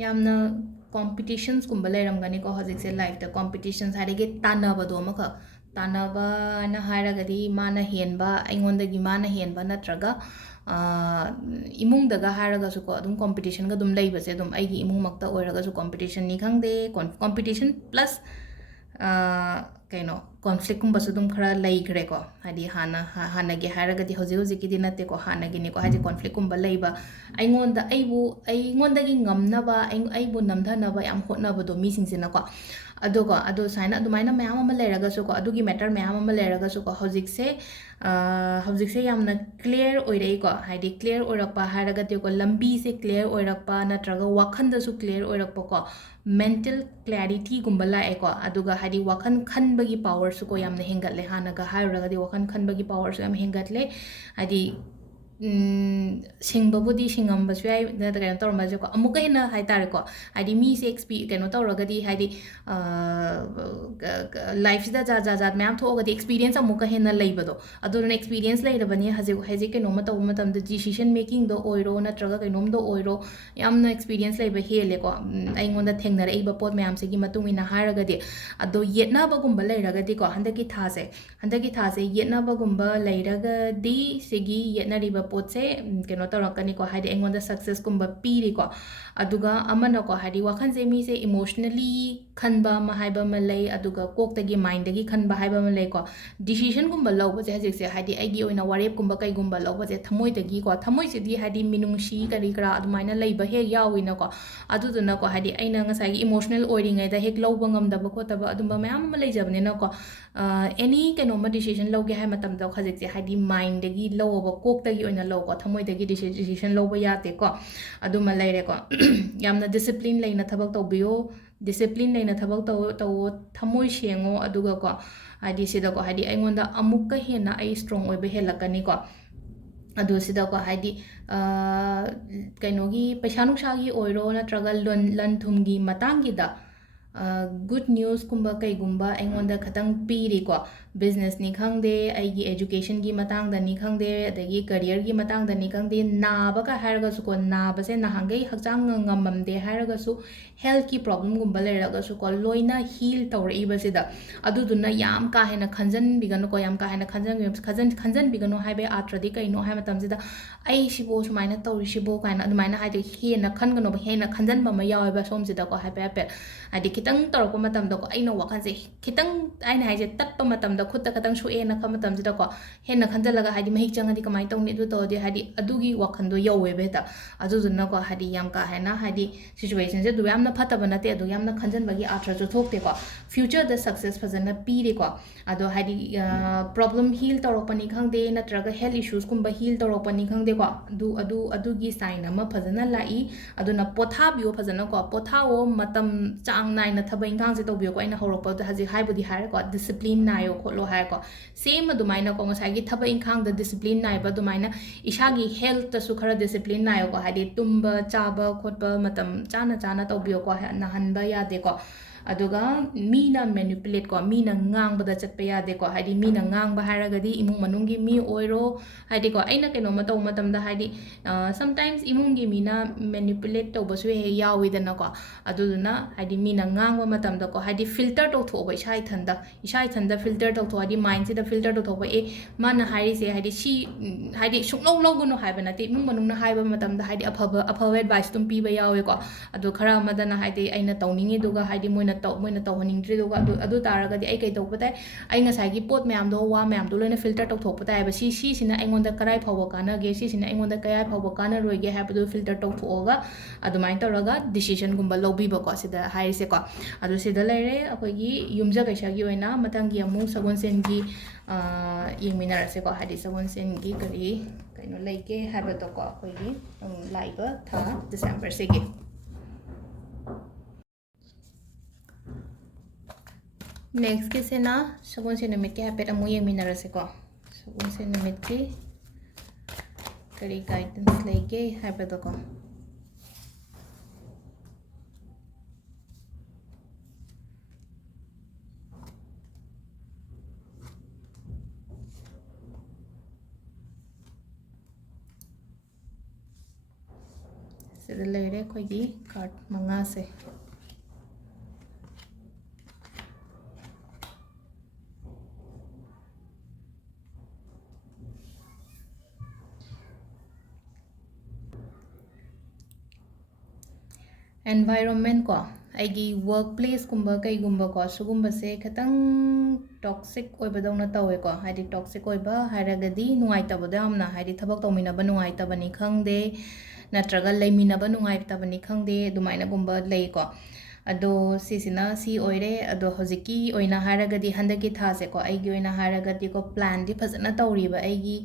ꯌꯥꯝꯅ ꯀꯣꯝꯄꯤꯇꯤꯁꯟꯁꯀꯨꯝꯕ ꯂꯩꯔꯝꯒꯅꯤꯀꯣ ꯍꯧꯖꯤꯛꯁꯦ ꯂꯥꯏꯐꯇ ꯀꯣꯝꯄꯤꯇꯤꯁꯟꯁ ꯍꯥꯏꯗꯤ ꯇꯥꯟꯅꯕꯗꯣ ꯑꯃꯈꯛ ꯇꯥꯟꯅꯕꯅ ꯍꯥꯏꯔꯒꯗꯤ ꯃꯥꯅ ꯍꯦꯟꯕ ꯑꯩꯉꯣꯟꯗꯒꯤ ꯃꯥꯅ ꯍꯦꯟꯕ ꯅꯠꯇ꯭ꯔꯒ ꯏꯃꯨꯡꯗꯒ ꯍꯥꯏꯔꯒꯁꯨꯀꯣ ꯑꯗꯨꯝ ꯀꯣꯝꯄꯤꯇꯤꯁꯟꯒ ꯑꯗꯨꯝ ꯂꯩꯕꯁꯦ ꯑꯗꯨꯝ ꯑꯩꯒꯤ ꯏꯃꯨꯡꯃꯛꯇ ꯑꯣꯏꯔꯒꯁꯨ ꯀꯣꯝꯄꯤꯇꯤꯁꯟꯅꯤ ꯈꯪꯗꯦ ꯀꯣꯝꯄꯤꯇꯤꯁꯟ ꯄ꯭ꯂꯁ ꯀꯩꯅꯣ ꯀꯣꯟꯐ꯭ꯂꯤꯛꯀꯨꯝꯕꯁꯨ ꯑꯗꯨꯝ ꯈꯔ ꯂꯩꯈ꯭ꯔꯦꯀꯣ ꯍꯥꯏꯗꯤ ꯍꯥꯟꯅꯒꯤ ꯍꯥꯏꯔꯒꯗꯤ ꯍꯧꯖꯤꯛꯀꯤꯗꯤ ꯅꯠꯇꯦꯀꯣ ꯍꯥꯟꯅꯒꯤꯅꯤꯀꯣ ꯍꯥꯏꯗꯤ ꯀꯣꯟꯐ꯭ꯂꯤꯛꯀꯨꯝꯕ ꯂꯩꯕ ꯑꯩꯉꯣꯟꯗꯒꯤ ꯉꯝꯅꯕ ꯑꯩꯕꯨ ꯅꯝꯊꯅꯕ ꯌꯥꯝ ꯍꯣꯠꯅꯕꯗꯣ ꯃꯤꯁꯤꯡꯁꯤꯅꯀꯣ ꯑꯗꯣ ꯑꯗꯨꯃꯥꯏꯅ ꯃꯌꯥꯝ ꯑꯃ ꯂꯩꯔꯒꯁꯨꯀꯣ ꯑꯗꯨꯒꯤ ꯃꯦꯇꯔ ꯃꯌꯥꯝ ꯑꯃ ꯂꯩꯔꯒꯁꯨꯀꯣ ꯍꯧꯖꯤꯛꯁꯦ ꯌꯥꯝꯅ ꯀ꯭ꯂꯤꯌꯔ ꯑꯣꯏꯔꯛꯏꯀꯣ ꯍꯥꯏꯗꯤ ꯀ꯭ꯂꯤꯌꯔ ꯑꯣꯏꯔꯛꯄ ꯍꯥꯏꯔꯒꯗꯤꯀꯣ ꯂꯝꯕꯤꯁꯦ ꯀ꯭ꯂꯤꯌꯔ ꯑꯣꯏꯔꯛꯄ ꯅꯠꯇ꯭ꯔꯒ ꯋꯥꯈꯟꯗꯁꯨ ꯀ꯭ꯂꯤꯌꯔ ꯑꯣꯏꯔꯛꯄꯀꯣ ꯃꯦꯟꯇꯦꯜ ꯀ꯭ꯂꯦꯔꯤꯇꯤꯒꯨꯝꯕ ꯂꯥꯛꯑꯦꯀꯣ ꯑꯗꯨꯒ ꯍꯥꯏꯗꯤ ꯋꯥꯈꯟ ꯈꯟꯕꯒꯤ ꯄꯥꯋꯔꯁꯨꯀꯣ ꯌꯥꯝꯅ ꯍꯦꯟꯒꯠꯂꯦ ꯍꯥꯟꯅꯒ ꯍꯥꯏꯔꯨꯔꯒꯗꯤ ꯋꯥꯈꯟ ꯈꯟꯕꯒꯤ ꯄꯥꯋꯔꯁꯨ ꯌꯥꯝ ꯍꯦꯟꯒꯠꯂꯦ ꯍꯥꯏꯗꯤ ꯁꯤꯡꯕꯕꯨꯗꯤ ꯁꯤꯡꯉꯝꯕꯁꯨ ꯌꯥꯏ ꯀꯩꯅꯣ ꯇꯧꯔꯝꯕꯁꯨꯀꯣ ꯑꯃꯨꯛꯀ ꯍꯦꯟꯅ ꯍꯥꯏꯇꯥꯔꯦꯀꯣ ꯍꯥꯏꯗꯤ ꯃꯤꯁꯦ ꯀꯩꯅꯣ ꯇꯧꯔꯒꯗꯤ ꯍꯥꯏꯗꯤ ꯂꯥꯏꯐꯁꯤꯗ ꯖꯥꯠ ꯖꯥꯠ ꯖꯥꯠ ꯃꯌꯥꯝ ꯊꯣꯛꯑꯒꯗꯤ ꯑꯦꯛꯁꯄꯤꯔꯤꯌꯦꯟꯁ ꯑꯃꯨꯛꯀ ꯍꯦꯟꯅ ꯂꯩꯕꯗꯣ ꯑꯗꯨꯗꯨꯅ ꯑꯦꯛꯁꯄꯤꯔꯤꯌꯦꯟꯁ ꯂꯩꯔꯕꯅꯤ ꯍꯧꯖꯤꯛ ꯍꯧꯖꯤꯛ ꯀꯩꯅꯣꯝꯃ ꯇꯧꯕ ꯃꯇꯝꯗ ꯗꯤꯁꯤಷꯟ ꯃꯦꯀꯤꯡꯗ ꯑꯣꯏꯔꯣ ꯅꯠꯇ꯭ꯔꯒ ꯀꯩꯅꯣꯝꯗ ꯑꯣꯏꯔോ ꯌꯥꯝꯅ ꯑꯦꯛꯁꯄꯤꯔꯤꯌꯦꯟꯁ ꯂꯩꯕ ꯍꯦꯜꯂꯦꯀꯣ ꯑꯩꯉꯣꯟꯗ ꯊꯦꯡꯅꯔꯛꯏꯕ ꯄꯣꯠ ꯃꯌꯥꯝꯁꯤꯒꯤ ꯃꯇꯨꯡ ꯏꯟꯅ ꯍꯥꯏꯔꯒꯗꯤ ꯑꯗꯣ ꯌꯦꯠꯅꯕꯒꯨꯝꯕ ꯂꯩꯔꯒꯗꯤꯀꯣ ꯍꯟꯗꯛꯀꯤ ꯊꯥꯁꯦ ꯌꯦꯠꯅꯕꯒꯨꯝꯕ ꯂꯩꯔꯒꯗꯤ ꯁꯤꯒꯤ ꯌꯦꯠꯅꯔꯤꯕ ꯄꯣꯠꯁꯦ ꯀꯩꯅꯣ ꯇꯧꯔꯛꯀꯅꯤꯀꯣ ꯍꯥꯏꯗꯤ ꯑꯩꯉꯣꯟꯗ ꯁꯛꯁꯦꯁꯀꯨꯝꯕ ꯄꯤꯔꯤꯀꯣ ꯑꯗꯨꯒ ꯑꯃꯅꯀꯣ ꯍꯥꯏꯗꯤ ꯋꯥꯈꯟꯁꯦ ꯃꯤꯁꯦ ꯏꯃꯣꯁꯅꯦꯂꯤ ꯈꯟꯕ ꯑꯃ ꯍꯥꯏꯕ ꯑꯃ ꯂꯩ ꯑꯗꯨꯒ ꯀꯣꯛꯇꯒꯤ ꯃꯥꯏꯟꯗꯒꯤ ꯈꯟꯕ ꯍꯥꯏꯕ ꯑꯃ ꯂꯩꯀꯣ ꯗꯤꯁꯤஷꯟꯒꯨꯝꯕ ꯂꯧꯕꯁꯦ ꯍꯧꯖꯤꯛꯁꯦ ꯍꯥꯏꯗꯤ ꯑꯩꯒꯤ ꯑꯣꯏꯅ ꯋꯥꯔꯦꯞꯀꯨꯝꯕ ꯀꯩꯒꯨꯝꯕ ꯂꯧꯕꯁꯦ ꯊꯃꯣꯏꯗꯒꯤꯀꯣ ꯊꯃꯣꯏꯁꯤꯗꯤ ꯍꯥꯏꯗꯤ ꯃꯤꯅꯨꯡꯁꯤ ꯀꯔꯤ ꯀꯔꯥ ꯑꯗꯨꯃꯥꯏꯅ ꯂꯩꯕ ꯍꯦꯛ ꯌꯥꯎꯋꯤꯅꯀꯣ ꯑꯗꯨꯗꯨꯅꯀꯣ ꯍꯥꯏꯗꯤ ꯑꯩꯅ ꯉꯁꯥꯏꯒꯤ ꯏꯃꯣꯁꯅꯦꯜ ꯑꯣꯏꯔꯤꯉꯩꯗ ꯍꯦꯛ ꯂꯧꯕ ꯉꯝꯗꯕ ꯈꯣꯠꯇꯕ ꯑꯗꯨꯝꯕ ꯃꯌꯥꯝ ꯑꯃ ꯂꯩꯖꯕꯅꯤꯅꯀꯣ ꯑꯦꯅꯤ ꯀꯩꯅꯣꯝꯃ ꯗꯤꯁꯤꯖꯟ ꯂꯧꯒꯦ ꯍꯥꯏ ꯃꯇꯝꯗ ꯍꯧꯖꯤꯛꯁꯦ ꯍꯥꯏꯗꯤ ꯃꯥꯏꯟꯗꯒꯤ ꯂꯧꯕ ꯀꯣꯛꯇꯒꯤ ꯑꯣꯏꯅ ꯂꯧꯀꯣ ꯊꯃꯣꯏꯗꯒꯤ ꯗꯤꯁꯤꯖꯟ ꯂꯧꯕ ꯌꯥꯗꯦꯀꯣ ꯑꯗꯨꯃ ꯂꯩꯔꯦꯀꯣ ꯌꯥꯝꯅ ꯗꯤꯁꯤꯄ꯭ꯂꯤꯟ ꯂꯩꯅ ꯊꯕꯛ ꯇꯧꯕꯤꯌꯣ ꯗꯤꯁꯤꯄ꯭ꯂꯤꯟ ꯂꯩꯅ ꯊꯕꯛ ꯇꯧꯋꯣ ꯊꯃꯣꯏ ꯁꯦꯡꯉꯣ ꯑꯗꯨꯒꯀꯣ ꯍꯥꯏꯗꯤ ꯁꯤꯗꯀꯣ ꯍꯥꯏꯗꯤ ꯑꯩꯉꯣꯟꯗ ꯑꯃꯨꯛꯀ ꯍꯦꯟꯅ ꯑꯩ ꯁ꯭ꯇ꯭ꯔꯣꯡ ꯑꯣꯏꯕ ꯍꯦꯜꯂꯛꯀꯅꯤꯀꯣ ꯑꯗꯨ ꯁꯤꯗꯀꯣ ꯍꯥꯏꯗꯤ ꯀꯩꯅꯣꯒꯤ ꯄꯩꯁꯥ ꯅꯨꯡꯁꯥꯒꯤ ꯑꯣꯏꯔꯣ ꯅꯠꯇ꯭ꯔꯒ ꯂꯟ ꯊꯨꯝꯒꯤ ꯃꯇꯥꯡꯒꯤꯗ ꯒꯨꯗ ꯅ꯭ꯌꯨꯁꯀꯨꯝꯕ ꯀꯩꯒꯨꯝꯕ ꯑꯩꯉꯣꯟꯗ ꯈꯇꯪ ꯄꯤꯔꯤꯀꯣ ꯕꯤꯖꯅꯦꯁꯅꯤ ꯈꯪꯗꯦ ꯑꯩꯒꯤ ꯑꯦꯖꯨꯀꯦꯁꯟꯒꯤ ꯃꯇꯥꯡꯗꯅꯤ ꯈꯪꯗꯦ ꯑꯗꯒꯤ ꯀꯔꯤꯌꯔꯒꯤ ꯃꯇꯥꯡꯗꯅꯤ ꯈꯪꯗꯦ ꯅꯥꯕꯒ ꯍꯥꯏꯔꯒꯁꯨꯀꯣ ꯅꯥꯕꯁꯦ ꯅꯍꯥꯟꯒꯩ ꯍꯛꯆꯥꯡ ꯉꯝꯃꯝꯗꯦ ꯍꯥꯏꯔꯒꯁꯨ ꯍꯦꯜꯊꯀꯤ ꯄ꯭ꯔꯣꯕ꯭ꯂꯝꯒꯨꯝꯕ ꯂꯩꯔꯒꯁꯨꯀꯣ ꯂꯣꯏꯅ ꯍꯤꯜ ꯇꯧꯔꯛꯏꯕꯁꯤꯗ ꯑꯗꯨꯗꯨꯅ ꯌꯥꯝ ꯀꯥ ꯍꯦꯟꯅ ꯈꯟꯖꯟꯕꯤꯒꯅꯨꯀꯣ ꯌꯥꯝ ꯀꯥ ꯍꯦꯟꯅ ꯈꯟꯖꯟꯕꯤꯒꯅꯨ ꯍꯥꯏꯕꯒꯤ ꯑꯥꯊ꯭ꯔꯗꯤ ꯀꯩꯅꯣ ꯍꯥꯏ ꯃꯇꯝꯁꯤꯗ ꯑꯩꯁꯤꯕꯨ ꯁꯨꯃꯥꯏꯅ ꯇꯧꯔꯤꯁꯤꯕꯨ ꯀꯥꯏꯅ ꯑꯗꯨꯃꯥꯏꯅ ꯍꯥꯏꯗꯤ ꯍꯦꯟꯅ ꯈꯟꯒꯅꯣꯕ ꯍꯦꯟꯅ ꯈꯟꯖꯟꯕ ꯑꯃ ꯌꯥꯎꯋꯦꯕ ꯁꯣꯝꯁꯤꯗꯀꯣ ꯍꯥꯏꯐꯦꯠ ꯍꯥꯏꯗꯤ ꯈꯤꯇꯪ ꯇꯧꯔꯛꯄ ꯃꯇꯝꯗꯀꯣ ꯑꯩꯅ ꯋꯥꯈꯜꯁꯦ ꯈꯤꯇꯪ ꯑꯩꯅ ꯍꯥꯏꯁꯦ ꯇꯠꯄ ꯃꯇꯝꯗ ꯈꯨꯠꯇ ꯈꯤꯇꯪ ꯁꯣꯛꯑꯦꯅ ꯈꯟꯕ ꯃꯇꯝꯁꯤꯗꯀꯣ ꯍꯦꯟꯅ ꯈꯟꯖꯜꯂꯒ ꯍꯥꯏꯗꯤ ꯃꯍꯤꯛ ꯆꯪꯉꯗꯤ ꯀꯃꯥꯏꯅ ꯇꯧꯅꯤ ꯑꯗꯨ ꯇꯧꯔꯗꯤ ꯍꯥꯏꯗꯤ ꯑꯗꯨꯒꯤ ꯋꯥꯈꯟꯗꯣ ꯌꯧꯋꯦꯕ ꯍꯦꯛꯇ ꯑꯗꯨꯗꯨꯅꯀꯣ ꯍꯥꯏꯗꯤ ꯌꯥꯝ ꯀꯥ ꯍꯦꯟꯅ ꯍꯥꯏꯗꯤ ꯁꯤꯆꯨꯋꯦꯁꯟꯁꯦ ꯑꯗꯨ ꯌꯥꯝꯅ ꯐꯠꯇꯕ ꯅꯠꯇꯦ ꯑꯗꯨ ꯌꯥꯝꯅ ꯈꯟꯖꯟꯕꯒꯤ ꯑꯥꯊ꯭ꯔꯁꯨ ꯊꯣꯛꯇꯦꯀꯣ ꯐ꯭ꯌꯨꯆꯔꯗ ꯁꯛꯁꯦꯁ ꯐꯖꯅ ꯄꯤꯔꯤꯀꯣ ꯑꯗꯣ ꯍꯥꯏꯗꯤ ꯄ꯭ꯔꯣꯕ꯭ꯂꯦꯝ ꯍꯤꯜ ꯇꯧꯔꯛꯄꯅꯤ ꯈꯪꯗꯦ ꯅꯠꯇ꯭ꯔꯒ ꯍꯦꯜꯊ ꯏꯁꯨꯁꯀꯨꯝꯕ ꯍꯤꯜ ꯇꯧꯔꯛꯄꯅꯤ ꯈꯪꯗꯦꯀꯣ ꯑꯗꯨꯒꯤ ꯁꯥꯏꯟ ꯑꯃ ꯐꯖꯅ ꯂꯥꯛꯏ ꯑꯗꯨꯅ ꯄꯣꯊꯥꯕꯤꯌꯣ ꯐꯖꯅꯀꯣ ꯄꯣꯊꯥꯋꯣ ꯃꯇꯝ ꯆꯥꯡ ꯅꯥꯏꯅ ꯊꯕꯛ ꯏꯪꯈꯥꯡꯁꯦ ꯇꯧꯕꯤꯌꯣꯀꯣ ꯑꯩꯅ ꯍꯧꯔꯛꯄꯗ ꯍꯧꯖꯤꯛ ꯍꯥꯏꯕꯨꯗꯤ ꯍꯥꯏꯔꯦꯀꯣ ꯗꯤꯁꯤꯄ꯭ꯂꯤꯟ ꯅꯥꯏꯌꯣ ꯈꯣꯠꯂꯣ ꯍꯥꯏꯔꯀꯣ ꯁꯦꯝ ꯑꯗꯨꯃꯥꯏꯅꯀꯣ ꯉꯁꯥꯏꯒꯤ ꯊꯕꯛ ꯏꯪꯈꯥꯡꯗ ꯗꯤꯁꯤꯄ꯭ꯂꯤꯟ ꯅꯥꯏꯕ ꯑꯗꯨꯃꯥꯏꯅ ꯏꯁꯥꯒꯤ ꯍꯦꯜꯠꯇꯁꯨ ꯈꯔ ꯗꯤꯁꯤꯄ꯭ꯂꯤꯟ ꯅꯥꯏꯌꯣꯀꯣ ꯍꯥꯏꯗꯤ ꯇꯨꯝꯕ ꯆꯥꯕ ꯈꯣꯠꯄ ꯃꯇꯝ ꯆꯥꯅ ꯆꯥꯅ ꯇꯧꯕꯤꯌꯣꯀꯣ ꯅꯥꯍꯟꯕ ꯌꯥꯗꯦꯀꯣ ꯑꯗꯨꯒ ꯃꯤꯅ ꯃꯦꯅꯤꯄꯨꯂꯦꯠ ꯀꯣ ꯃꯤꯅ ꯉꯥꯡꯕꯗ ꯆꯠꯄ ꯌꯥꯗꯦꯀꯣ ꯍꯥꯏꯗꯤ ꯃꯤꯅ ꯉꯥꯡꯕ ꯍꯥꯏꯔꯒꯗꯤ ꯏꯃꯨꯡ ꯃꯅꯨꯡꯒꯤ ꯃꯤ ꯑꯣꯏꯔꯣ ꯍꯥꯏꯗꯤꯀꯣ ꯑꯩꯅ ꯀꯩꯅꯣꯝꯃ ꯇꯧꯕ ꯃꯇꯝꯗ ꯍꯥꯏꯗꯤ ꯁꯝꯇꯥꯏꯝꯁ ꯏꯃꯨꯡꯒꯤ ꯃꯤꯅ ꯃꯦꯅꯤꯄꯨꯂꯦꯠ ꯇꯧꯕꯁꯨ ꯍꯦꯛ ꯌꯥꯎꯋꯤꯗꯅꯀꯣ ꯑꯗꯨꯗꯨꯅ ꯍꯥꯏꯗꯤ ꯃꯤꯅ ꯉꯥꯡꯕ ꯃꯇꯝꯗꯀꯣ ꯍꯥꯏꯗꯤ ꯐꯤꯜꯇꯔ ꯇꯧꯊꯣꯛꯑꯣꯕ ꯏꯁꯥ ꯏꯊꯟꯗ ꯐꯤꯜꯇꯔ ꯇꯧꯊꯣꯛ ꯍꯥꯏꯗꯤ ꯃꯥꯏꯟꯁꯤꯗ ꯐꯤꯜꯇꯔ ꯇꯧꯊꯣꯛꯄ ꯃꯥꯅ ꯍꯥꯏꯔꯤꯁꯦ ꯍꯥꯏꯗꯤ ꯍꯥꯏꯗꯤ ꯁꯨꯡꯂꯧ ꯂꯧꯒꯅꯨ ꯍꯥꯏꯕ ꯅꯠꯇꯦ ꯏꯃꯨꯡ ꯃꯅꯨꯡꯅ ꯍꯥꯏꯕ ꯃꯇꯝꯗ ꯍꯥꯏꯗꯤ ꯑꯐꯕ ꯑꯦꯗꯚꯥꯏꯁ ꯑꯗꯨꯝ ꯄꯤꯕ ꯌꯥꯎꯋꯦꯀꯣ ꯑꯗꯣ ꯈꯔ ꯑꯃꯗꯅ ꯍꯥꯏꯗꯤ ꯑꯩꯅ ꯇꯧꯅꯤꯡꯉꯤꯗꯨꯒ ꯍꯥꯏꯗꯤ ꯃꯣꯏꯅ ꯇꯧꯍꯟꯅꯤꯡꯗ꯭ꯔꯤꯗꯨꯒ ꯑꯗꯨ ꯇꯥꯔꯒꯗꯤ ꯑꯩ ꯀꯩ ꯇꯧꯕ ꯇꯥꯏ ꯑꯩ ꯉꯁꯥꯏꯒꯤ ꯄꯣꯠ ꯃꯌꯥꯝꯗꯣ ꯋꯥ ꯃꯌꯥꯝꯗꯣ ꯂꯣꯏꯅ ꯐꯤꯜꯇꯔ ꯇꯧꯊꯣꯛꯄ ꯇꯥꯏꯌꯦꯕ ꯁꯤꯁꯤꯅ ꯑꯩꯉꯣꯟꯗ ꯀꯔꯥꯏ ꯐꯥꯎꯕ ꯀꯥꯟꯅꯒꯦ ꯁꯤꯁꯤꯅ ꯑꯩꯉꯣꯟꯗ ꯀꯌꯥ ꯐꯥꯎꯕ ꯀꯥꯟꯅꯔꯣꯏꯒꯦ ꯍꯥꯏꯕꯗꯨ ꯐꯤꯜꯇꯔ ꯇꯧꯊꯣꯛꯑꯒ ꯑꯗꯨꯃꯥꯏꯅ ꯇꯧꯔꯒ ꯗꯤꯁꯤꯖꯟꯒꯨꯝꯕ ꯂꯧꯕꯤꯕꯀꯣ ꯁꯤꯗ ꯍꯥꯏꯔꯤꯁꯦꯀꯣ ꯑꯗꯣ ꯁꯤꯗ ꯂꯩꯔꯦ ꯑꯩꯈꯣꯏꯒꯤ ꯌꯨꯝꯖꯀꯩꯁꯒꯤ ꯑꯣꯏꯅ ꯃꯊꯪꯒꯤ ꯑꯃꯨꯛ ꯁꯒꯣꯜꯁꯦꯟꯒꯤ ꯌꯦꯡꯃꯤꯟꯅꯔꯁꯦꯀꯣ ꯍꯥꯏꯗꯤ ꯁꯒꯣꯜꯁꯦꯟꯒꯤ ꯀꯩꯅꯣ ꯂꯩꯒꯦ ꯍꯥꯏꯕꯗꯣꯀꯣ ꯑꯩꯈꯣꯏꯒꯤ ꯂꯥꯛꯏꯕ ꯊꯥ ꯗꯤꯁꯦꯝꯕꯔꯁꯤꯒꯤ ꯅꯦꯛꯁꯀꯤꯁꯤꯅ ꯁꯒꯣꯜꯁꯦꯟ ꯅꯨꯃꯤꯠꯀꯤ ꯍꯥꯏꯐꯦꯠ ꯑꯃꯨꯛ ꯌꯦꯡꯃꯤꯟꯅꯔꯁꯦꯀꯣ ꯁꯒꯣꯜꯁꯦꯟ ꯅꯨꯃꯤꯠꯀꯤ ꯀꯔꯤ ꯒꯥꯏꯗꯦꯟꯁ ꯂꯩꯒꯦ ꯍꯥꯏꯕꯗꯣꯀꯣ ꯁꯤꯗ ꯂꯩꯔꯦ ꯑꯩꯈꯣꯏꯒꯤ ꯀꯥꯔꯠ ꯃꯉꯥꯁꯦ एनवायरनमेंट को ꯑꯩꯒꯤ ꯋꯔꯛ ꯄ꯭ꯂꯦꯁꯀꯨꯝꯕ ꯀꯩꯒꯨꯝꯕꯀꯣ ꯁꯤꯒꯨꯝꯕꯁꯦ ꯈꯤꯇꯪ ꯇꯣꯛꯁꯤꯛ ꯑꯣꯏꯕꯗꯧꯅ ꯇꯧꯋꯦꯀꯣ ꯍꯥꯏꯗꯤ ꯇꯣꯛꯁꯤꯛ ꯑꯣꯏꯕ ꯍꯥꯏꯔꯒꯗꯤ ꯅꯨꯡꯉꯥꯏꯇꯕꯗꯣ ꯌꯥꯝꯅ ꯍꯥꯏꯗꯤ ꯊꯕꯛ ꯇꯧꯃꯤꯟꯅꯕ ꯅꯨꯡꯉꯥꯏꯇꯕꯅꯤ ꯈꯪꯗꯦ ꯅꯠꯇ꯭ꯔꯒ ꯂꯩꯃꯤꯟꯅꯕ ꯅꯨꯡꯉꯥꯏꯇꯕꯅꯤ ꯈꯪꯗꯦ ꯑꯗꯨꯃꯥꯏꯅꯒꯨꯝꯕ ꯂꯩꯀꯣ ꯑꯗꯣ ꯁꯤꯁꯤꯅ ꯁꯤ ꯑꯣꯏꯔꯦ ꯑꯗꯣ ꯍꯧꯖꯤꯛꯀꯤ ꯑꯣꯏꯅ ꯍꯥꯏꯔꯒꯗꯤ ꯍꯟꯗꯛꯀꯤ ꯊꯥꯁꯦꯀꯣ ꯑꯩꯒꯤ ꯑꯣꯏꯅ ꯍꯥꯏꯔꯒꯗꯤꯀꯣ ꯄ꯭ꯂꯥꯟꯗꯤ ꯐꯖꯅ ꯇꯧꯔꯤꯕ ꯑꯩꯒꯤ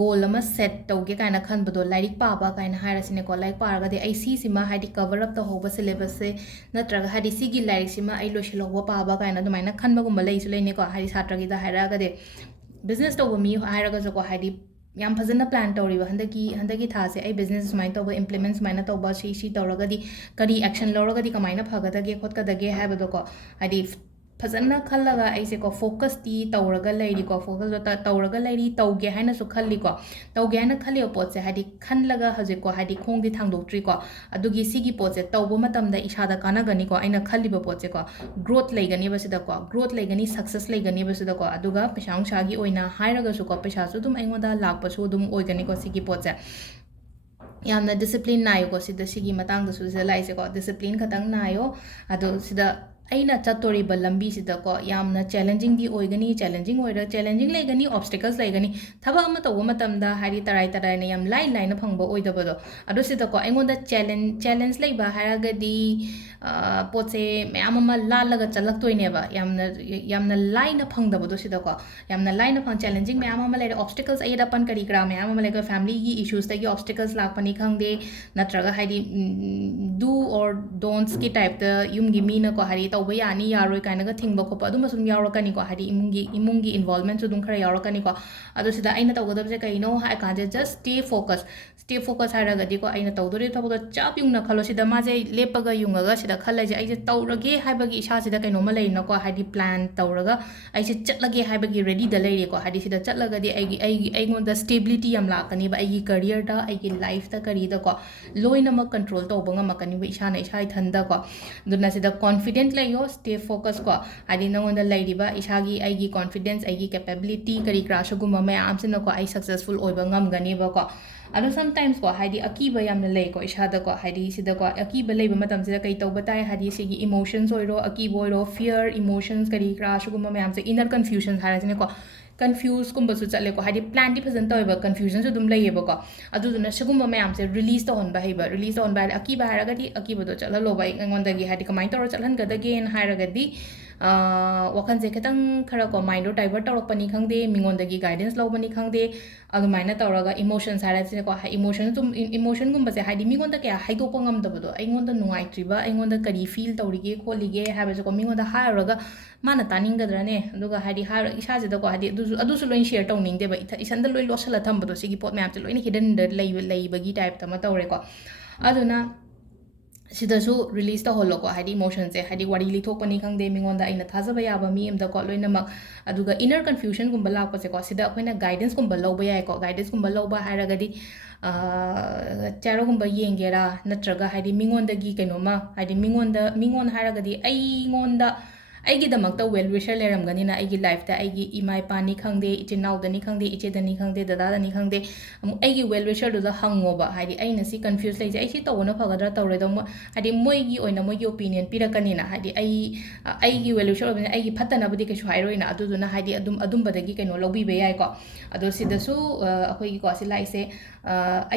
ꯒꯣꯜ ꯑꯃ ꯁꯦꯠ ꯇꯧꯒꯦ ꯀꯥꯏꯅ ꯈꯟꯕꯗꯣ ꯂꯥꯏꯔꯤꯛ ꯄꯥꯕ ꯀꯥꯏꯅ ꯍꯥꯏꯔꯁꯤꯅꯦꯀꯣ ꯂꯥꯏꯔꯤꯛ ꯄꯥꯔꯒꯗꯤ ꯑꯩ ꯁꯤꯁꯤꯃ ꯍꯥꯏꯗꯤ ꯀꯕꯔ ꯑꯞ ꯇꯧꯍꯧꯕ ꯁꯤꯂꯦꯕꯁꯁꯦ ꯅꯠꯇ꯭ꯔꯒ ꯍꯥꯏꯗꯤ ꯁꯤꯒꯤ ꯂꯥꯏꯔꯤꯛꯁꯤꯃ ꯑꯩ ꯂꯣꯏꯁꯤꯜꯍꯧꯕ ꯄꯥꯕ ꯀꯥꯏꯅ ꯑꯗꯨꯃꯥꯏꯅ ꯈꯟꯕꯒꯨꯝꯕ ꯂꯩꯁꯨ ꯂꯩꯅꯤꯀꯣ ꯍꯥꯏꯗꯤ ꯁꯥꯇ꯭ꯔꯒꯤꯗ ꯍꯥꯏꯔꯛꯑꯒꯗꯤ ꯕꯤꯖꯅꯦꯁ ꯇꯧꯕ ꯃꯤ ꯍꯥꯏꯔꯒꯁꯨꯀꯣ ꯍꯥꯏꯗꯤ ꯌꯥꯝ ꯐꯖꯅ ꯄ꯭ꯂꯥꯟ ꯇꯧꯔꯤꯕ ꯍꯟꯗꯛꯀꯤ ꯊꯥꯁꯦ ꯑꯩ ꯕꯤꯖꯤꯅꯦꯁ ꯁꯨꯃꯥꯏꯅ ꯇꯧꯕ ꯏꯝꯄ꯭ꯂꯤꯃꯦꯟ ꯁꯨꯃꯥꯏꯅ ꯇꯧꯕ ꯁꯤ ꯇꯧꯔꯒꯗꯤ ꯀꯔꯤ ꯑꯦꯛꯁꯟ ꯂꯧꯔꯒꯗꯤ ꯀꯃꯥꯏꯅ ꯐꯒꯗꯒꯦ ꯈꯣꯠꯀꯗꯒꯦ ꯍꯥꯏꯕꯗꯣꯀꯣ ꯍꯥꯏꯗꯤ ꯐꯖꯅ ꯈꯜꯂꯒ ꯑꯩꯁꯦꯀꯣ ꯐꯣꯀꯁꯇꯤ ꯇꯧꯔꯒ ꯂꯩꯔꯤꯀꯣ ꯐꯣꯀꯁ ꯇꯧꯔꯒ ꯂꯩꯔꯤ ꯇꯧꯒꯦ ꯍꯥꯏꯅꯁꯨ ꯈꯜꯂꯤꯀꯣ ꯇꯧꯒꯦ ꯍꯥꯏꯅ ꯈꯜꯂꯤꯕ ꯄꯣꯠꯁꯦ ꯍꯥꯏꯗꯤ ꯈꯜꯂꯒ ꯍꯧꯖꯤꯛꯀꯣ ꯍꯥꯏꯗꯤ ꯈꯣꯡꯗꯤ ꯊꯥꯡꯗꯣꯛꯇ꯭ꯔꯤꯀꯣ ꯑꯗꯨꯒꯤ ꯁꯤꯒꯤ ꯄꯣꯠꯁꯦ ꯇꯧꯕ ꯃꯇꯝꯗ ꯏꯁꯥꯗ ꯀꯥꯟꯅꯒꯅꯤꯀꯣ ꯑꯩꯅ ꯈꯜꯂꯤꯕ ꯄꯣꯠꯁꯦꯀꯣ ꯒ꯭ꯔꯣꯠ ꯂꯩꯒꯅꯤꯕ ꯁꯤꯗꯀꯣ ꯒ꯭ꯔꯣꯠ ꯂꯩꯒꯅꯤ ꯁꯛꯁꯦꯁ ꯂꯩꯒꯅꯤꯕ ꯁꯤꯗꯀꯣ ꯑꯗꯨꯒ ꯄꯩꯁꯥ ꯅꯨꯡꯁꯥꯒꯤ ꯑꯣꯏꯅ ꯍꯥꯏꯔꯒꯁꯨꯀꯣ ꯄꯩꯁꯥꯁꯨ ꯑꯗꯨꯝ ꯑꯩꯉꯣꯟꯗ ꯂꯥꯛꯄꯁꯨ ꯑꯗꯨꯝ ꯑꯣꯏꯒꯅꯤꯀꯣ ꯁꯤꯒꯤ ꯄꯣꯠꯁꯦ ꯌꯥꯝꯅ ꯗꯤꯁꯤꯄ꯭ꯂꯤꯟ ꯅꯥꯏꯌꯨꯀꯣ ꯁꯤꯒꯤ ꯃꯇꯥꯡꯗꯁꯨ ꯁꯤꯗ ꯂꯥꯛꯏꯁꯦꯀꯣ ꯗꯤꯁꯤꯄ꯭ꯂꯤꯟ ꯈꯛꯇꯪ ꯅꯥꯏꯌꯣ ꯑꯗꯣ ꯁꯤꯗ ꯑꯩꯅ ꯆꯠꯇꯣꯔꯤꯕ ꯂꯝꯕꯤꯁꯤꯗꯀꯣ ꯌꯥꯝꯅ ꯆꯦꯂꯦꯟꯖꯤꯡꯗꯤ ꯑꯣꯏꯒꯅꯤ ꯆꯦꯂꯦꯟꯖꯤꯡ ꯂꯩꯒꯅꯤ ꯑꯣꯕꯁꯇꯤꯀꯜꯁ ꯂꯩꯒꯅꯤ ꯊꯕꯛ ꯑꯃ ꯇꯧꯕ ꯃꯇꯝꯗ ꯍꯥꯏꯗꯤ ꯇꯔꯥꯏꯅ ꯌꯥꯝ ꯂꯥꯏꯅ ꯐꯪꯕ ꯑꯣꯏꯗꯕꯗꯣ ꯑꯗꯣ ꯁꯤꯗꯀꯣ ꯑꯩꯉꯣꯟꯗ ꯆꯦꯂꯦꯟꯖ ꯂꯩꯕ ꯍꯥꯏꯔꯒꯗꯤ ꯄꯣꯠꯁꯦ ꯃꯌꯥꯝ ꯑꯃ ꯂꯥꯜꯂꯒ ꯆꯠꯂꯛꯇꯣꯏꯅꯦꯕ ꯌꯥꯝꯅ ꯂꯥꯏꯅ ꯐꯪꯗꯕꯗꯣ ꯁꯤꯗꯀꯣ ꯌꯥꯝꯅ ꯂꯥꯏꯅ ꯆꯦꯂꯦꯟꯖꯤꯡ ꯃꯌꯥꯝ ꯑꯃ ꯂꯩꯔꯦ ꯑꯣꯕꯁꯇꯤꯀꯜꯁ ꯑꯌꯦꯠ ꯑꯄꯟ ꯀꯔꯤ ꯀꯔꯥ ꯃꯌꯥꯝ ꯑꯃ ꯂꯩꯀꯣ ꯐꯦꯃꯤꯂꯤꯒꯤ ꯏꯁꯨꯁꯇꯒꯤ ꯑꯣꯕꯁꯇꯤꯀꯜꯁ ꯂꯥꯛꯄꯅꯤ ꯈꯪꯗꯦ ꯅꯠꯇ꯭ꯔꯒ ꯍꯥꯏꯗꯤ ꯗꯨ ꯑꯣꯔ ꯗꯣꯟꯠꯁꯀꯤ ꯇꯥꯏꯞꯇ ꯌꯨꯝꯒꯤ ꯃꯤꯅꯀꯣ ꯍꯥꯏꯗꯤ ꯇꯧꯕ ꯌꯥꯅꯤ ꯌꯥꯔꯣꯏ ꯀꯥꯏꯅꯒ ꯊꯤꯡꯕ ꯈꯣꯠꯄ ꯑꯗꯨꯝꯕꯁꯨ ꯑꯗꯨꯝ ꯌꯥꯎꯔꯛꯀꯅꯤꯀꯣ ꯍꯥꯏꯗꯤ ꯏꯃꯨꯡꯒꯤ ꯏꯟꯚꯣꯜꯃꯦꯟꯁꯨ ꯑꯗꯨꯝ ꯈꯔ ꯌꯥꯎꯔꯛꯀꯅꯤꯀꯣ ꯑꯗꯣ ꯁꯤꯗ ꯑꯩꯅ ꯇꯧꯒꯗꯕꯁꯦ ꯀꯩꯅꯣ ꯍꯥꯏ ꯀꯥꯟꯁꯦ ꯖꯁ ꯁ꯭ꯇꯦ ꯐꯣꯀꯁ ꯍꯥꯏꯔꯒꯗꯤꯀꯣ ꯑꯩꯅ ꯇꯧꯗꯣꯔꯤꯕ ꯊꯕꯛꯇꯣ ꯆꯞ ꯌꯨꯡꯅ ꯈꯜꯂꯣ ꯁꯤꯗ ꯃꯥꯁꯦ ꯂꯦꯞꯄꯒ ꯌꯨꯡꯉꯒ ꯁꯤꯗ ꯈꯜꯂꯁꯦ ꯑꯩꯁꯦ ꯇꯧꯔꯒꯦ ꯍꯥꯏꯕꯒꯤ ꯏꯁꯥꯁꯤꯗ ꯀꯩꯅꯣꯝꯃ ꯂꯩꯔꯤꯅꯀꯣ ꯍꯥꯏꯗꯤ ꯄ꯭ꯂꯥꯟ ꯇꯧꯔꯒ ꯑꯩꯁꯦ ꯆꯠꯂꯒꯦ ꯍꯥꯏꯕꯒꯤ ꯔꯦꯗꯤꯗ ꯂꯩꯔꯦꯀꯣ ꯍꯥꯏꯗꯤ ꯁꯤꯗ ꯆꯠꯂꯒꯗꯤ ꯑꯩꯉꯣꯟꯗ ꯁ꯭ꯇꯦꯕꯤꯂꯤꯇꯤ ꯌꯥꯝ ꯂꯥꯛꯀꯅꯤꯕ ꯑꯩꯒꯤ ꯀꯔꯤꯌꯔꯗ ꯑꯩꯒꯤ ꯂꯥꯏꯐꯇ ꯀꯔꯤꯗꯀꯣ ꯂꯣꯏꯅꯃꯛ ꯀꯟꯇ꯭ꯔꯣꯜ ꯇꯧꯕ ꯉꯝꯃꯛꯀꯅꯤꯕ ꯏꯁꯥ ꯏꯊꯟꯗꯀꯣ ꯑꯗꯨꯅ ꯁꯤꯗ ꯀꯣꯟꯐꯤꯗꯦꯟꯠ ꯂꯩꯌꯣ ꯁ꯭ꯇꯦ ꯐꯣꯀꯁ ꯀꯣ ꯍꯥꯏꯗꯤ ꯅꯉꯣꯟꯗ ꯂꯩꯔꯤꯕ ꯑꯩꯒꯤ ꯀꯣꯟꯐꯤꯗꯦꯟꯁ ꯑꯩꯒꯤ ꯀꯦꯄꯦꯕꯤꯂꯤꯇꯤ ꯀꯔꯤ ꯀꯔꯥ ꯁꯤꯒꯨꯝꯕ ꯃꯌꯥꯝꯁꯤꯅꯀꯣ ꯑꯩ ꯁꯛꯁꯦꯁꯐꯨꯜ ꯑꯣꯏꯕ ꯉꯝꯒꯅꯦꯕꯀꯣ ꯑꯗꯣ ꯁꯝꯇꯥꯏꯝꯁꯀꯣ ꯍꯥꯏꯗꯤ ꯑꯀꯤꯕ ꯌꯥꯝꯅ ꯂꯩꯀꯣ ꯏꯁꯥꯗꯀꯣ ꯍꯥꯏꯗꯤ ꯁꯤꯗꯀꯣ ꯑꯀꯤꯕ ꯂꯩꯕ ꯃꯇꯝꯁꯤꯗ ꯀꯩ ꯇꯧꯕ ꯇꯥꯏ ꯍꯥꯏꯗꯤ ꯁꯤꯒꯤ ꯏꯃꯣꯁꯟꯁ ꯑꯣꯏꯔꯣ ꯑꯀꯤꯕ ꯑꯣꯏꯔോ ꯐꯤꯌꯔ ꯏꯃꯣꯁꯟꯁ ꯀꯔꯤ ꯀꯔꯥ ꯁꯤꯒꯨꯝꯕ ꯃꯌꯥꯝꯁꯦ ꯏꯅꯔ ꯀꯟꯐ꯭ꯌꯨꯖꯟ ꯍꯥꯏꯔꯁꯤꯅꯦꯀꯣ ꯀꯟꯐ꯭ꯌꯨꯁꯀꯨꯝꯕꯁꯨ ꯆꯠꯂꯦꯀꯣ ꯍꯥꯏꯗꯤ ꯄ꯭ꯂꯥꯟꯗꯤ ꯐꯖꯅ ꯇꯧꯋꯦꯕ ꯀꯟꯐ꯭ꯌꯨꯖꯟꯁꯨ ꯑꯗꯨꯝ ꯂꯩꯌꯦꯕꯀꯣ ꯑꯗꯨꯗꯨꯅ ꯁꯤꯒꯨꯝꯕ ꯃꯌꯥꯝꯁꯦ ꯔꯤꯂꯤꯁ ꯇꯧꯍꯟꯕ ꯍꯩꯕ ꯔꯤꯂꯤꯁ ꯇꯧꯍꯟꯕ ꯍꯥꯏꯔꯗꯤ ꯑꯀꯤꯕ ꯍꯥꯏꯔꯒꯗꯤ ꯑꯀꯤꯕꯗꯣ ꯆꯠꯍꯜꯂꯣꯕ ꯑꯩꯉꯣꯟꯗꯒꯤ ꯍꯥꯏꯗꯤ ꯀꯃꯥꯏꯅ ꯇꯧꯔ ꯆꯠꯍꯟꯒꯗꯒꯦꯅ ꯍꯥꯏꯔꯒꯗꯤ ꯋꯥꯈꯟꯁꯦ ꯈꯤꯇꯪ ꯈꯔꯀꯣ ꯃꯥꯏꯟꯗꯣ ꯗꯥꯏꯚꯔꯠ ꯇꯧꯔꯛꯄꯅꯤ ꯈꯪꯗꯦ ꯃꯤꯉꯣꯟꯗꯒꯤ ꯒꯥꯏꯗꯦꯟꯁ ꯂꯧꯕꯅꯤ ꯈꯪꯗꯦ ꯑꯗꯨꯃꯥꯏꯅ ꯇꯧꯔꯒ ꯏꯃꯣꯁꯟꯁ ꯍꯥꯏꯔꯁꯤꯅꯦꯀꯣ ꯏꯃꯣꯁꯟꯒꯨꯝꯕꯁꯦ ꯍꯥꯏꯗꯤ ꯃꯤꯉꯣꯟꯗ ꯀꯌꯥ ꯍꯥꯏꯗꯣꯛꯄ ꯉꯝꯗꯕꯗꯣ ꯑꯩꯉꯣꯟꯗ ꯅꯨꯡꯉꯥꯏꯇ꯭ꯔꯤꯕ ꯑꯩꯉꯣꯟꯗ ꯀꯔꯤ ꯐꯤꯜ ꯇꯧꯔꯤꯒꯦ ꯈꯣꯠꯂꯤꯒꯦ ꯍꯥꯏꯕꯁꯦꯀꯣ ꯃꯤꯉꯣꯟꯗ ꯍꯥꯏꯔꯨꯔꯒ ꯃꯥꯅ ꯇꯥꯅꯤꯡꯒꯗ꯭ꯔꯅꯦ ꯑꯗꯨꯒ ꯍꯥꯏꯗꯤ ꯏꯁꯥꯁꯤꯗꯀꯣ ꯍꯥꯏꯗꯤ ꯑꯗꯨꯁꯨ ꯂꯣꯏꯅ ꯁꯦꯌꯔ ꯇꯧꯅꯤꯡꯗꯦꯕ ꯏꯊꯟꯗ ꯂꯣꯏ ꯂꯣꯠꯁꯤꯜꯂ ꯊꯝꯕꯗꯣ ꯁꯤꯒꯤ ꯄꯣꯠ ꯃꯌꯥꯝꯁꯦ ꯂꯣꯏꯅ ꯍꯤꯗꯟꯗ ꯂꯩꯕꯒꯤ ꯇꯥꯏꯞꯇ ꯑꯃ ꯇꯧꯔꯦꯀꯣ ꯑꯗꯨꯅ ꯁꯤꯗꯁꯨ ꯔꯤꯂꯤꯁ ꯇꯧꯍꯜꯂꯣꯀꯣ ꯍꯥꯏꯗꯤ ꯏꯃꯣꯁꯟꯁꯦ ꯍꯥꯏꯗꯤ ꯋꯥꯔꯤ ꯂꯤꯊꯣꯛꯄꯅꯤ ꯈꯪꯗꯦ ꯃꯤꯉꯣꯟꯗ ꯑꯩꯅ ꯊꯥꯖꯕ ꯌꯥꯕ ꯃꯤ ꯑꯃꯗꯀꯣ ꯂꯣꯏꯅꯃꯛ ꯑꯗꯨꯒ ꯏꯅꯔ ꯀꯟꯐ꯭ꯌꯨಷꯟꯒꯨꯝꯕ ꯂꯥꯛꯄꯁꯦꯀꯣ ꯁꯤꯗ ꯑꯩꯈꯣꯏꯅ ꯒꯥꯏꯗꯦꯟꯁꯀꯨꯝꯕ ꯂꯧꯕ ꯌꯥꯏꯀꯣ ꯒꯥꯏꯗꯦꯟꯁꯀꯨꯝꯕ ꯂꯧꯕ ꯍꯥꯏꯔꯒꯗꯤ ꯆꯦꯔꯣꯒꯨꯝꯕ ꯌꯦꯡꯒꯦꯔꯥ ꯅꯠꯇ꯭ꯔꯒ ꯍꯥꯏꯗꯤ ꯃꯤꯉꯣꯟꯗꯒꯤ ꯀꯩꯅꯣꯝꯃ ꯍꯥꯏꯗꯤ ꯃꯤꯉꯣꯟ ꯍꯥꯏꯔꯒꯗꯤ ꯑꯩꯒꯤꯗꯃꯛꯇ ꯋꯦꯜ ꯋꯤꯁꯔ ꯂꯩꯔꯝꯒꯅꯤꯅ ꯑꯩꯒꯤ ꯂꯥꯏꯐꯇ ꯑꯩꯒꯤ ꯏꯃꯥ ꯏꯄꯥꯅꯤ ꯈꯪꯗꯦ ꯏꯆꯤꯟ ꯏꯅꯥꯎꯗꯅꯤ ꯈꯪꯗꯦ ꯏꯆꯦꯗꯅꯤ ꯈꯪꯗꯦ ꯗꯗꯥꯗꯅꯤ ꯈꯪꯗꯦ ꯑꯃꯨꯛ ꯑꯩꯒꯤ ꯋꯦꯜ ꯋꯤꯁꯔꯗꯨꯗ ꯍꯪꯉꯣꯕ ꯍꯥꯏꯗꯤ ꯑꯩꯅ ꯁꯤ ꯀꯟꯐ꯭ꯌꯨꯁ ꯂꯩꯁꯦ ꯑꯩ ꯁꯤ ꯇꯧꯕꯅ ꯐꯒꯗ꯭ꯔꯥ ꯇꯧꯔꯣꯏꯗ ꯍꯥꯏꯗꯤ ꯃꯣꯏꯒꯤ ꯑꯣꯄꯤꯅꯤꯌꯟ ꯄꯤꯔꯛꯀꯅꯤꯅ ꯍꯥꯏꯗꯤ ꯑꯩꯒꯤ ꯋꯦꯜ ꯋꯤꯁꯔ ꯑꯣꯏꯕꯅꯤꯅ ꯑꯩꯒꯤ ꯐꯠꯇꯅꯕꯨꯗꯤ ꯀꯩꯁꯨ ꯍꯥꯏꯔꯣꯏꯅ ꯑꯗꯨꯗꯨꯅ ꯍꯥꯏꯗꯤ ꯑꯗꯨꯝꯕꯗꯒꯤ ꯀꯩꯅꯣ ꯂꯧꯕꯤꯕ ꯌꯥꯏꯀꯣ ꯑꯗꯣ ꯁꯤꯗꯁꯨ ꯑꯩꯈꯣꯏꯒꯤꯀꯣ ꯁꯤ ꯂꯥꯛꯏꯁꯦ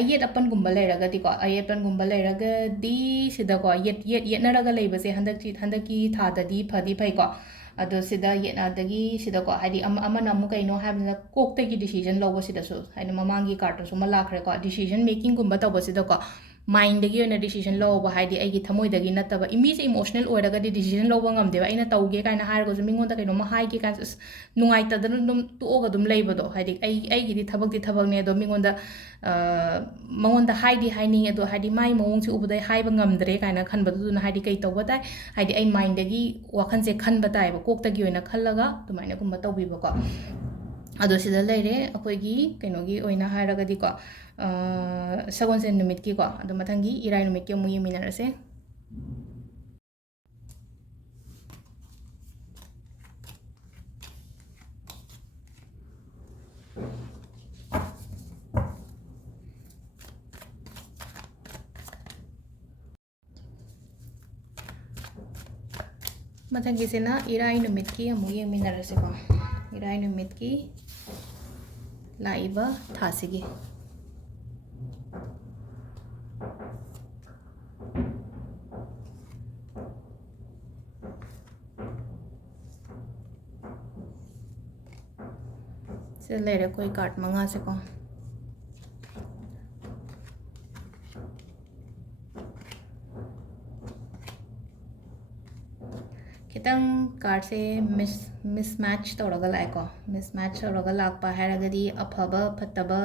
ꯑꯌꯦꯠ ꯑꯄꯟꯒꯨꯝꯕ ꯂꯩꯔꯒꯗꯤꯀꯣ ꯑꯌꯦꯠꯄꯟꯒꯨꯝꯕ ꯂꯩꯔꯒꯗꯤ ꯁꯤꯗꯀꯣ ꯌꯦꯠꯅꯔꯒ ꯂꯩꯕꯁꯦ ꯍꯟꯗꯛꯀꯤ ꯊꯥꯗꯗꯤ ꯐꯗꯤ ꯐꯩꯀꯣ ꯑꯗꯣ ꯁꯤꯗ ꯌꯦꯠꯅꯗꯒꯤ ꯁꯤꯗꯀꯣ ꯍꯥꯏꯗꯤ ꯑꯃꯅ ꯑꯃꯨꯛ ꯀꯩꯅꯣ ꯍꯥꯏꯕꯁꯤꯗ ꯀꯣꯛꯇꯒꯤ ꯗꯤꯁꯤꯖꯟ ꯂꯧꯕꯁꯤꯗꯁꯨ ꯍꯥꯏꯗꯤ ꯃꯃꯥꯡꯒꯤ ꯀꯥꯔꯠꯇꯁꯨ ꯑꯃ ꯂꯥꯛꯈ꯭ꯔꯦꯀꯣ ꯗꯤꯁꯤꯖꯟ ꯃꯦꯀꯤꯡꯒꯨꯝꯕ ꯇꯧꯕꯁꯤꯗꯀꯣ ꯃꯥꯏꯟꯗꯒꯤ ꯑꯣꯏꯅ ꯗꯤꯁꯤꯖꯟ ꯂꯧꯕ ꯍꯥꯏꯗꯤ ꯑꯩꯒꯤ ꯊꯃꯣꯏꯗꯒꯤ ꯅꯠꯇꯕ ꯃꯤꯁꯦ ꯏꯃꯣꯁꯅꯦꯜ ꯑꯣꯏꯔꯒꯗꯤ ꯗꯤꯁꯤꯖꯟ ꯂꯧꯕ ꯉꯝꯗꯦꯕ ꯑꯩꯅ ꯇꯧꯒꯦ ꯀꯥꯏꯅ ꯍꯥꯏꯔꯒꯁꯨ ꯃꯤꯉꯣꯟꯗ ꯀꯩꯅꯣꯝꯃ ꯍꯥꯏꯒꯦ ꯀꯥꯏꯅ ꯅꯨꯡꯉꯥꯏꯇꯗꯅ ꯑꯗꯨꯝ ꯇꯣꯛꯑꯒ ꯑꯗꯨꯝ ꯂꯩꯕꯗꯣ ꯍꯥꯏꯗꯤ ꯑꯩꯒꯤꯗꯤ ꯊꯕꯛꯇꯤ ꯊꯕꯛꯅꯦ ꯑꯗꯣ ꯃꯉꯣꯟꯗ ꯍꯥꯏꯗꯤ ꯍꯥꯏꯅꯤꯡꯉꯦ ꯑꯗꯣ ꯍꯥꯏꯗꯤ ꯃꯥꯏ ꯃꯑꯣꯡꯁꯦ ꯎꯕꯗ ꯑꯩ ꯍꯥꯏꯕ ꯉꯝꯗ꯭ꯔꯦ ꯀꯥꯏꯅ ꯈꯟꯕꯗꯨꯗꯨꯅ ꯍꯥꯏꯗꯤ ꯀꯩ ꯇꯧꯕ ꯇꯥꯏ ꯍꯥꯏꯗꯤ ꯑꯩ ꯃꯥꯏꯟꯗꯒꯤ ꯋꯥꯈꯟꯁꯦ ꯈꯟꯕ ꯇꯥꯏꯕ ꯀꯣꯛꯇꯒꯤ ꯑꯣꯏꯅ ꯈꯜꯂꯒ ꯑꯗꯨꯃꯥꯏꯅꯒꯨꯝꯕ ꯇꯧꯕꯤꯕꯀꯣ ꯑꯗꯣ ꯁꯤꯗ ꯂꯩꯔꯦ ꯑꯩꯈꯣꯏꯒꯤ ꯀꯩꯅꯣꯒꯤ ꯑꯣꯏꯅ ꯍꯥꯏꯔꯒꯗꯤꯀꯣ ꯁꯒꯣꯜꯁꯦꯟ ꯅꯨꯃꯤꯠꯀꯤꯀꯣ ꯑꯗꯣ ꯃꯊꯪꯒꯤ ꯏꯔꯥꯏ ꯅꯨꯃꯤꯠꯀꯤ ꯑꯃꯨꯛ ꯌꯦꯡꯃꯤꯟꯅꯔꯁꯦ ꯃꯊꯪꯒꯤꯁꯤꯅ ꯏꯔꯥꯏ ꯅꯨꯃꯤꯠꯀꯤ ꯑꯃꯨꯛ ꯌꯦꯡꯃꯤꯟꯅꯔꯁꯦꯀꯣ ꯏꯔꯥꯏ ꯅꯨꯃꯤꯠꯀꯤ ꯂꯥꯛꯏꯕ ꯊꯥꯁꯤꯒꯤ ꯁꯤꯗ ꯂꯩꯔꯦ ꯑꯩꯈꯣꯏ ꯀꯥꯔꯠ ꯃꯉꯥꯁꯦꯀꯣ खितंग कार्ड से मिसमैच तौरगा लाएको मिसमैच तौरगा लाकपा हैरगदी अफबा फत्तबा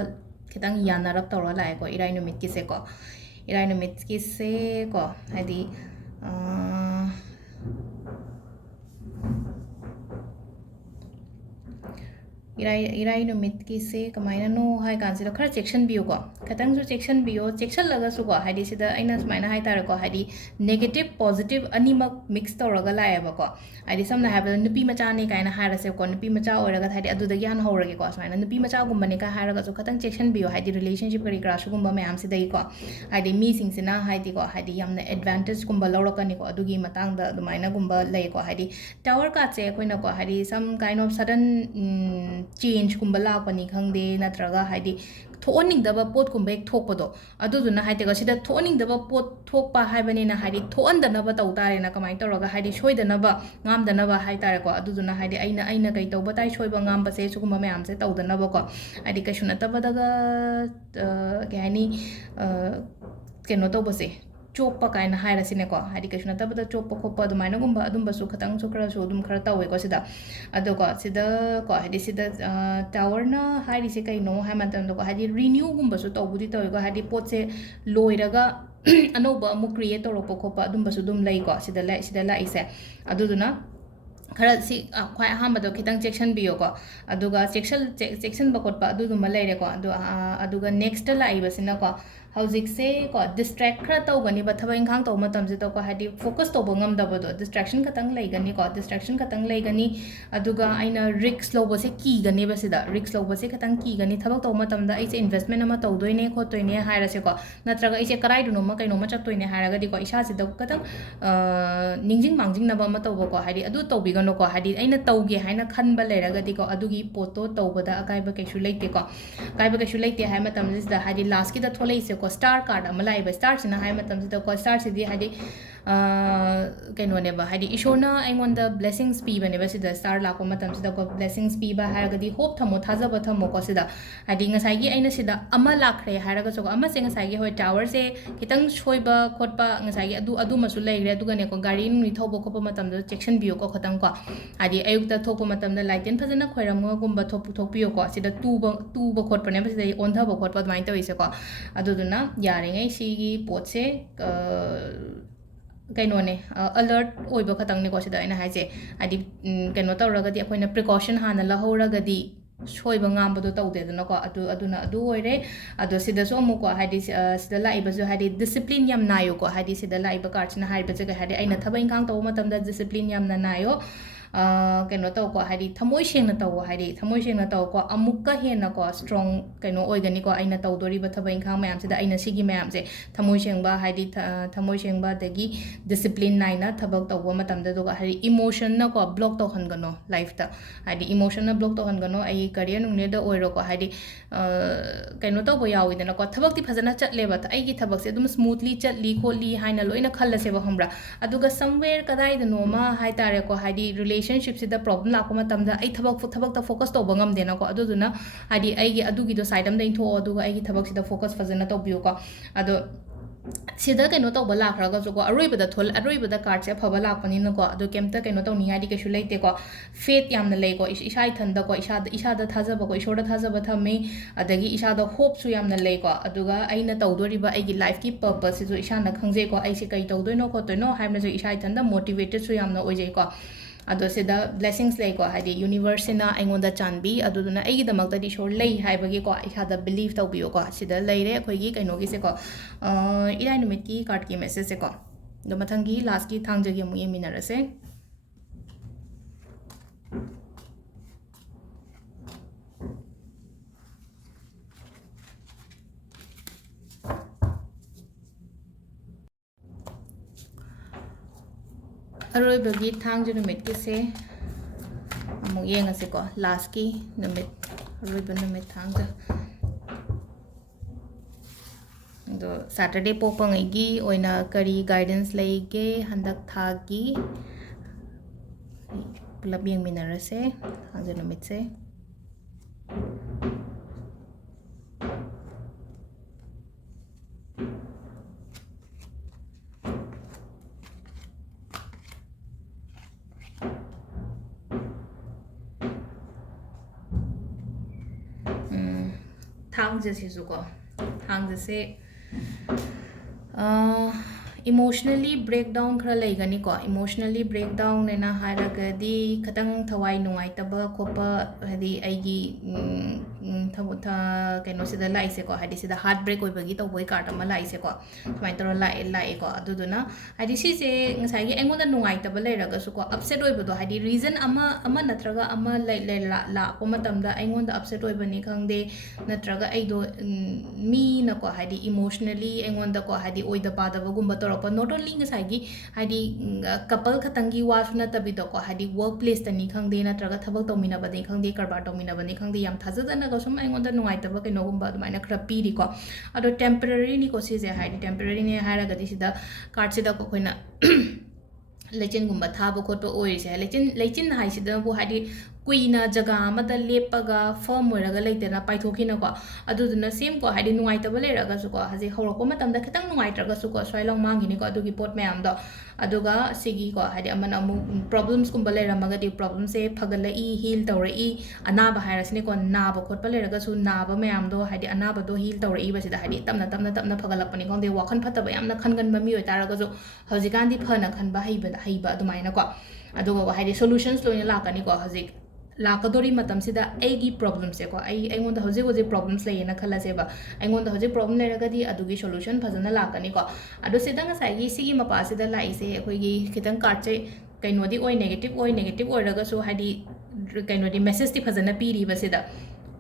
खितंग यानरप तौरगा लाएको इराई नुमित किसे को इराई नुमित किसे को हाइदी इराई नुमित की से कमायना नो हाई कांसिदा खर चेक्शन बियो को खतंग जो चेक्शन बियो चेक्शन लगा सु को हाइदी सिदा आइना समाइना हाई तारे को हाइदी नेगेटिव पॉजिटिव अनिमक मिक्स तौरगा लाएबा को हाइदी समना हाइबा नुपी मचा ने काइना हाइरसे को नुपी मचा ओरगा हाइदी अदुदा यान होरगे को समाइना नुपी मचा गुम्बने का हाइरगा सु खतंग चेक्शन बियो हाइदी रिलेशनशिप करी क्राश गुम्बा मैम से दई को हाइदी मी सिंगसिना हाइदी को हाइदी यामना एडवांटेज गुम्बा लौरकनी को अदुगी मतंग दा दुमाइना गुम्बा लई को हाइदी टावर का चे कोइना को हाइदी some kind of sudden change कुंबा लापनी खंगदे नत्रगा हाइदी थोनिंगदब पोट कुंबा एक थोकपदो अदुदुना हाइतेगा सिदा थोनिंगदब पोट थोकपा हाइबनिना हाइदी थोअंदनब तौतारेना कमाइ तौरगा हाइदी सोइदनब ngamदनब हाइतारेको अदुदुना हाइदी अइना कै तौबा ताइ सोइबा ngamबसे सुगुम्बा मयामसे तौदनबको हाइदी कैसु नतबदगा केहाइनी केनो तौबसे चोप काइन हाइरसिनेको हाइदी कैसु नतबदा चोप खोप अदुमाइनगुम्बा अदुम्बसु खतंगसु खरसु अदुम खर तौवेको सिदा अदुको सिदा को हाइदी सिदा टावरना हाइरिसे कैनो हाइमतंदको हाइदी रिन्यूगुम्बसु तौबुदि तौवेको हाइदी पोटसे लोइरगा अनौबा अमु क्रिएट तौरपो खोप अदुम्बसु दुम लैको सिदा लाइसे अदुदुना खरा सी ख्वाइ अहमद खितंग चेक्शन बियोको अदुगा चेक्शन बकोटपा अदुदुमा लैरेको अदुगा नेक्स्ट लाइबसिनाको हौजिकसे को डिस्ट्रैक्ट खरा तौगनी थबक इंखांग तौ मतमसे तो को हाइदी फोकस तौब ngamdabado डिस्ट्रैक्शन खतंग लैगनी को डिस्ट्रैक्शन खतंग लैगनी अदुगा आइना रिस्क लौबसे कीगनी बसिदा रिस्क लौबसे खतंग कीगनी थबक तौ मतमदा आइसे इन्वेस्टमेंट अमा तौदोइने खोतोइने हाइरसे को नत्रगा आइसे कराइदुनो म कैनो म चतोइने हाइरगदी को इसासे दौ खतंग निंजिंग मांजिंग नबा म तौबो को हाइदी अदु तौबिगनो को हाइदी आइना तौगे हाइना खनबा लैरगदी को अदुगी पोतो तौबदा अकाइबा कैसु लैते को काइबा कैसु लैते हाइ मतमसिदा हाइदी लास्ट की द थोलेइसे को स्टार कार्ड अमा लाइबा स्टार सिना हाइ मतमसिदा को स्टार सिदी हाइदी कैनोनेबा हाइदी ईश्वरना अइंगोंदा ब्लेसिंग्स पीबनेबा सिदा स्टार लाको मतमसिदा को ब्लेसिंग्स पीबा हाइरगदी होप थमो थाजबा थमो को सिदा हाइदी ngसाइगी अइना सिदा अमा लाखरे हाइरगा सो अमा से ngसाइगी होय टावर से खितंग सोइबा खोटपा ngसाइगी अदु मसु लैरे अदुगने को गाड़ी नुइ थौबो खोप मतमदा सेक्शन बियो को खतंग को हाइदी अयुक्ता थोपो मतमदा लाइटेन फजना खोइरमगा गुम्बा थोपियो को सिदा तुबा खोटपने सिदा ओंधबो खोटपा दमाइन तौइसे को अदुदुना यारेङै सिगी पोटसे कैनोने अलर्ट ओइबा खतंगने को सिदा आइना हाइसे हाइदी कैनो तौरगदी अखोइना प्रिकॉशन हाना लहौरगदी सोइबा ngamबदो तौदेदनको अदुना अदु ओइरे अदो सिदासो अमुको हाइदी सिदा लाइबसो हाइदी डिसिप्लिन याम नायो को हाइदी सिदा लाइबा कार्ड्सना हाइबसे हाइदी आइना थबा इंखांग तौ मतमदा डिसिप्लिन यामना नायो कैनो तौ को हाइदी थमोइ सेंगना तौ हाइदी थमोइ सेंगना तौ को अमुक्का हेना को स्ट्रांग कैनो ओइगनी को आइना तौदोरिबा थबा इंखांग मयाम सिदा आइना सिगी मयाम से थमोइ सेंगबा हाइदी थमोइ सेंगबा दगी डिसिप्लिन नाइना थबक तौबा मतमदा दो हाइदी इमोशन न को ब्लॉक तौहनगनो लाइफ ता हाइदी इमोशन न ब्लॉक तौहनगनो आई करियर नुनेदा ओइरो को हाइदी कैनो तौबा याविदना को थबकती फजना चटलेबा आइगी थबक से दुम स्मूथली चटली खोली हाइना लोइना खल्लसेबा हमब्रा अदुगा समवेयर कदाइदनोमा हाइतारे को हाइदी रिलेशनशिप सिदा प्रॉब्लम लाको मतमदा आई थबक फोकस तौबा ngamdena को अदुदुना हाइदी आइगी अदुगिदो साइड अमदा इंथो अदुगा आइगी थबक सिदा फोकस फजना तौबियो को अदो सिदा कैनो तौबा लाखरगसो को अरोइबदा कार्ड से फबा लापनिन को अदो केमता कैनो तौनी हाइदी कैसु लैते को फेथ यामना लै को इसा इथंदा को इसादा थाजबा को ईश्वरदा थाजबा थमे अदगी इसादा होप सु यामना लै को अदुगा आइना तौदोरिबा आइगी लाइफ की पर्पस सिजु इसाना खंगजे को आइसे कै तौदोइनो को तोइनो हाइमना जो इसा इथंदा मोटिवेटेड सु यामना ओइजे को अदो सिदा ब्लेसिंग्स लै को हाइदी यूनिवर्स सिना आइंगोंदा चांबी अदुदुना आइगी दमकतदी ईश्वर लै हाइबगी को इसादा बिलीव तौबियो को सिदा लैरे अखोइगी कैनोगी से को इराई नुमित की कार्ड की मैसेज से को दो मथंगी लास्ट की थांगजगी अमु येमिनरसे अरोइबगी थांगज नुमित की से अमु येंगसे को लास्ट की नुमित अरोइब नुमित थांगज दो सैटरडे पोपंगी ओइना करी गाइडेंस लेगे हंदक थागी पुलप येंगमिनरसे थांगज नुमित से ꯊꯥꯡꯖꯁꯤꯁꯨꯀꯣ ꯊꯥꯡꯖꯁꯦ emotionally breakdown khara leigani ko emotionally breakdown nena haragadi khatang thawai nungaitaba khopa hadi aigi tha kaino sida laise ko hadi sida heartbreak oibagi tawboi card ama laise ko thmai tor lai ko aduduna hadi si se ngasai gi engonda nungaitaba leiraga su ko upset oibado hadi reason ama natraga ama la ko matamda engonda upset oibani khangde natraga aido mi na ko hadi emotionally engonda ko hadi oida padaba gumba tor not only ngasai hadi couple khatangi wasuna tabido ko hadi workplace tani khangde na traga thabak tomina bade khangde karbar tomina bade khangde yam thajadana ga sum aingonda nungai taba keno gumba dumaina khra piri ko ado temporary ni ko sise hadi temporary ne hara ga disida card sida ko khoina lechin gumba thaba khotpa oise lechin hai sida bu hadi kuina jaga amada lepaga firm oiraga leitena paithokina ko aduduna same ko hadi nungai taba leraga su ko haji horoko matamda khitang nungai traga su ko soilong mangini ko adugi pot mayam do aduga sigi ko hadi amana amu problems kumba leramaga di problem se phagala I heal tawrai anaba hairasni ko naba khotpa leraga su naba mayam do hadi anaba do heal tawrai basida hadi tamna phagalapani ko de wakhan phataba yamna khangan mami oitaraga ju hojikandi phana khanba heiba adumaina ko aduga hadi solutions loina lakani ko hojik lakadori matam sida aigi problem se ko ai ngonda hoje problems le na khala se ba ai ngonda hoje problem le raga di adugi solution phajana lakani ko adu sida nga sai gi sigi mapa sida lai se khoi gi khitang card che kaino di oi negative oi raga so hadi kaino di message ti phajana piri ba sida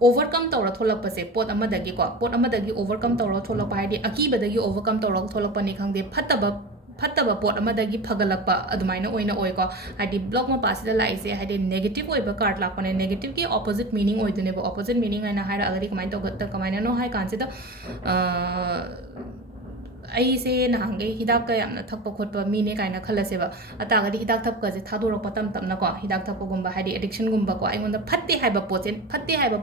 overcome tawra tholak pase pot amadagi ko pot amadagi overcome tawra tholak pa hadi akiba dagi overcome tawra tholak pa ni khangde phattaba pot amadagi phagalakpa adumaina oina oi ko hadi block ma pasida laise hadi negative oiba card lakpane negative ki opposite meaning oidune ba opposite meaning aina haira agadi kamai to gatta kamai no hai kansida ai se nahange hidak ka yamna thakpa khotpa mine kaina khalase ba atagadi hidak thapka je thadorok patam tamna ko hidak thapko gumba hadi addiction gumba ko aingonda phatte haiba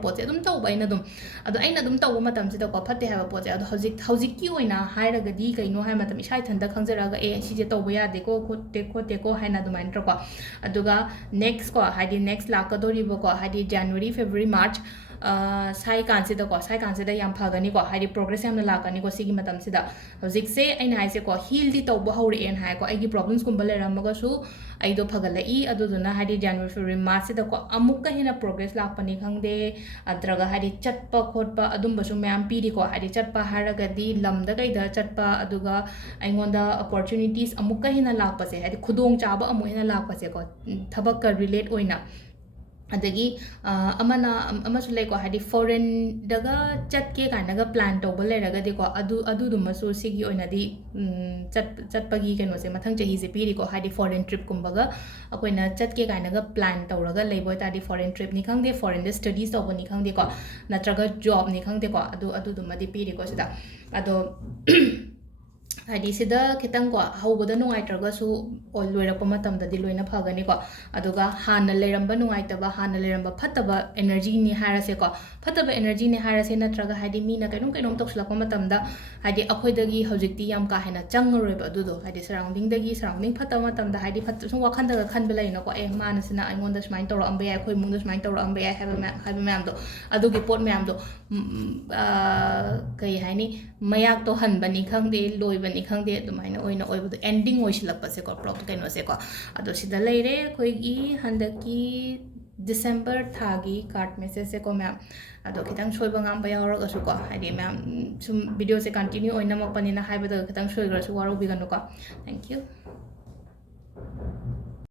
poche adum tawba aina dum adu aina dum tawba matam sida ko phatte haiba poche adu hojik ki oina hairagadi kaino hai matam isai thanda khangzaraga e sije tawba yade ko khote ko haina dumain tro ko aduga next ko hadi next lakadori bo ko hadi January February March sai kansida ko sai kansida yam phagani ko hadi progress yamna lakani ko sigi matam sida hojik se aina haise ko heal di tawba hore en hai ko aigi problems kum bale ramaga su aido phagala I aduduna hadi January February March sida ko amukka hina progress lakpani khangde adraga hadi chatpa khotpa adumba su mayam piri ko hadi chatpa haragadi lamda kaida chatpa aduga aingonda opportunities amukka hina lakpa se hadi khudong chaba amu hina lakpa se ko thabak ka relate oina adagi amasu lay ko hadi foreign daga chat ke kaina ga plan to bole raga de ko adu dum so sigi oina di chat pagi keno se mathang chahi se piri ko hadi foreign trip kumbaga akoina chat ke kaina ga plan to raga lebo ta di foreign trip ni khangde foreign de studies to ni khangde ko natraga job ni khangde ko adu dum di piri ko sida ado hadi sida kitang ko hawbada nungai traga su loirakpa matamda di loina phagani ko aduga hana leramba nungai taba hana leramba phataba energy ni harase ko phataba energy ni harase natraga hadi mina kainom tokslakpa matamda hadi akhoidagi hojikti yam ka hena changroi ba dudo hadi surrounding phataba matamda hadi phat sum wakhanda ga khanba laina ko manasina aingonda smain toro amba ya khoi mungda smain toro amba ya haba ma'am do adugi pot ma'am do kai haini mayak to hanbani khangde loibani khangde dumaina oina oibudu ending oisilakpa se ko prop kaino se ko ado sida leire khoigi handaki December thagi card message se ko ma'am ado kitang soiba ngam ba yawra ga su ko hadi ma'am sum video se continue oina makpani na haibada kitang soigra su waro bigano ko thank you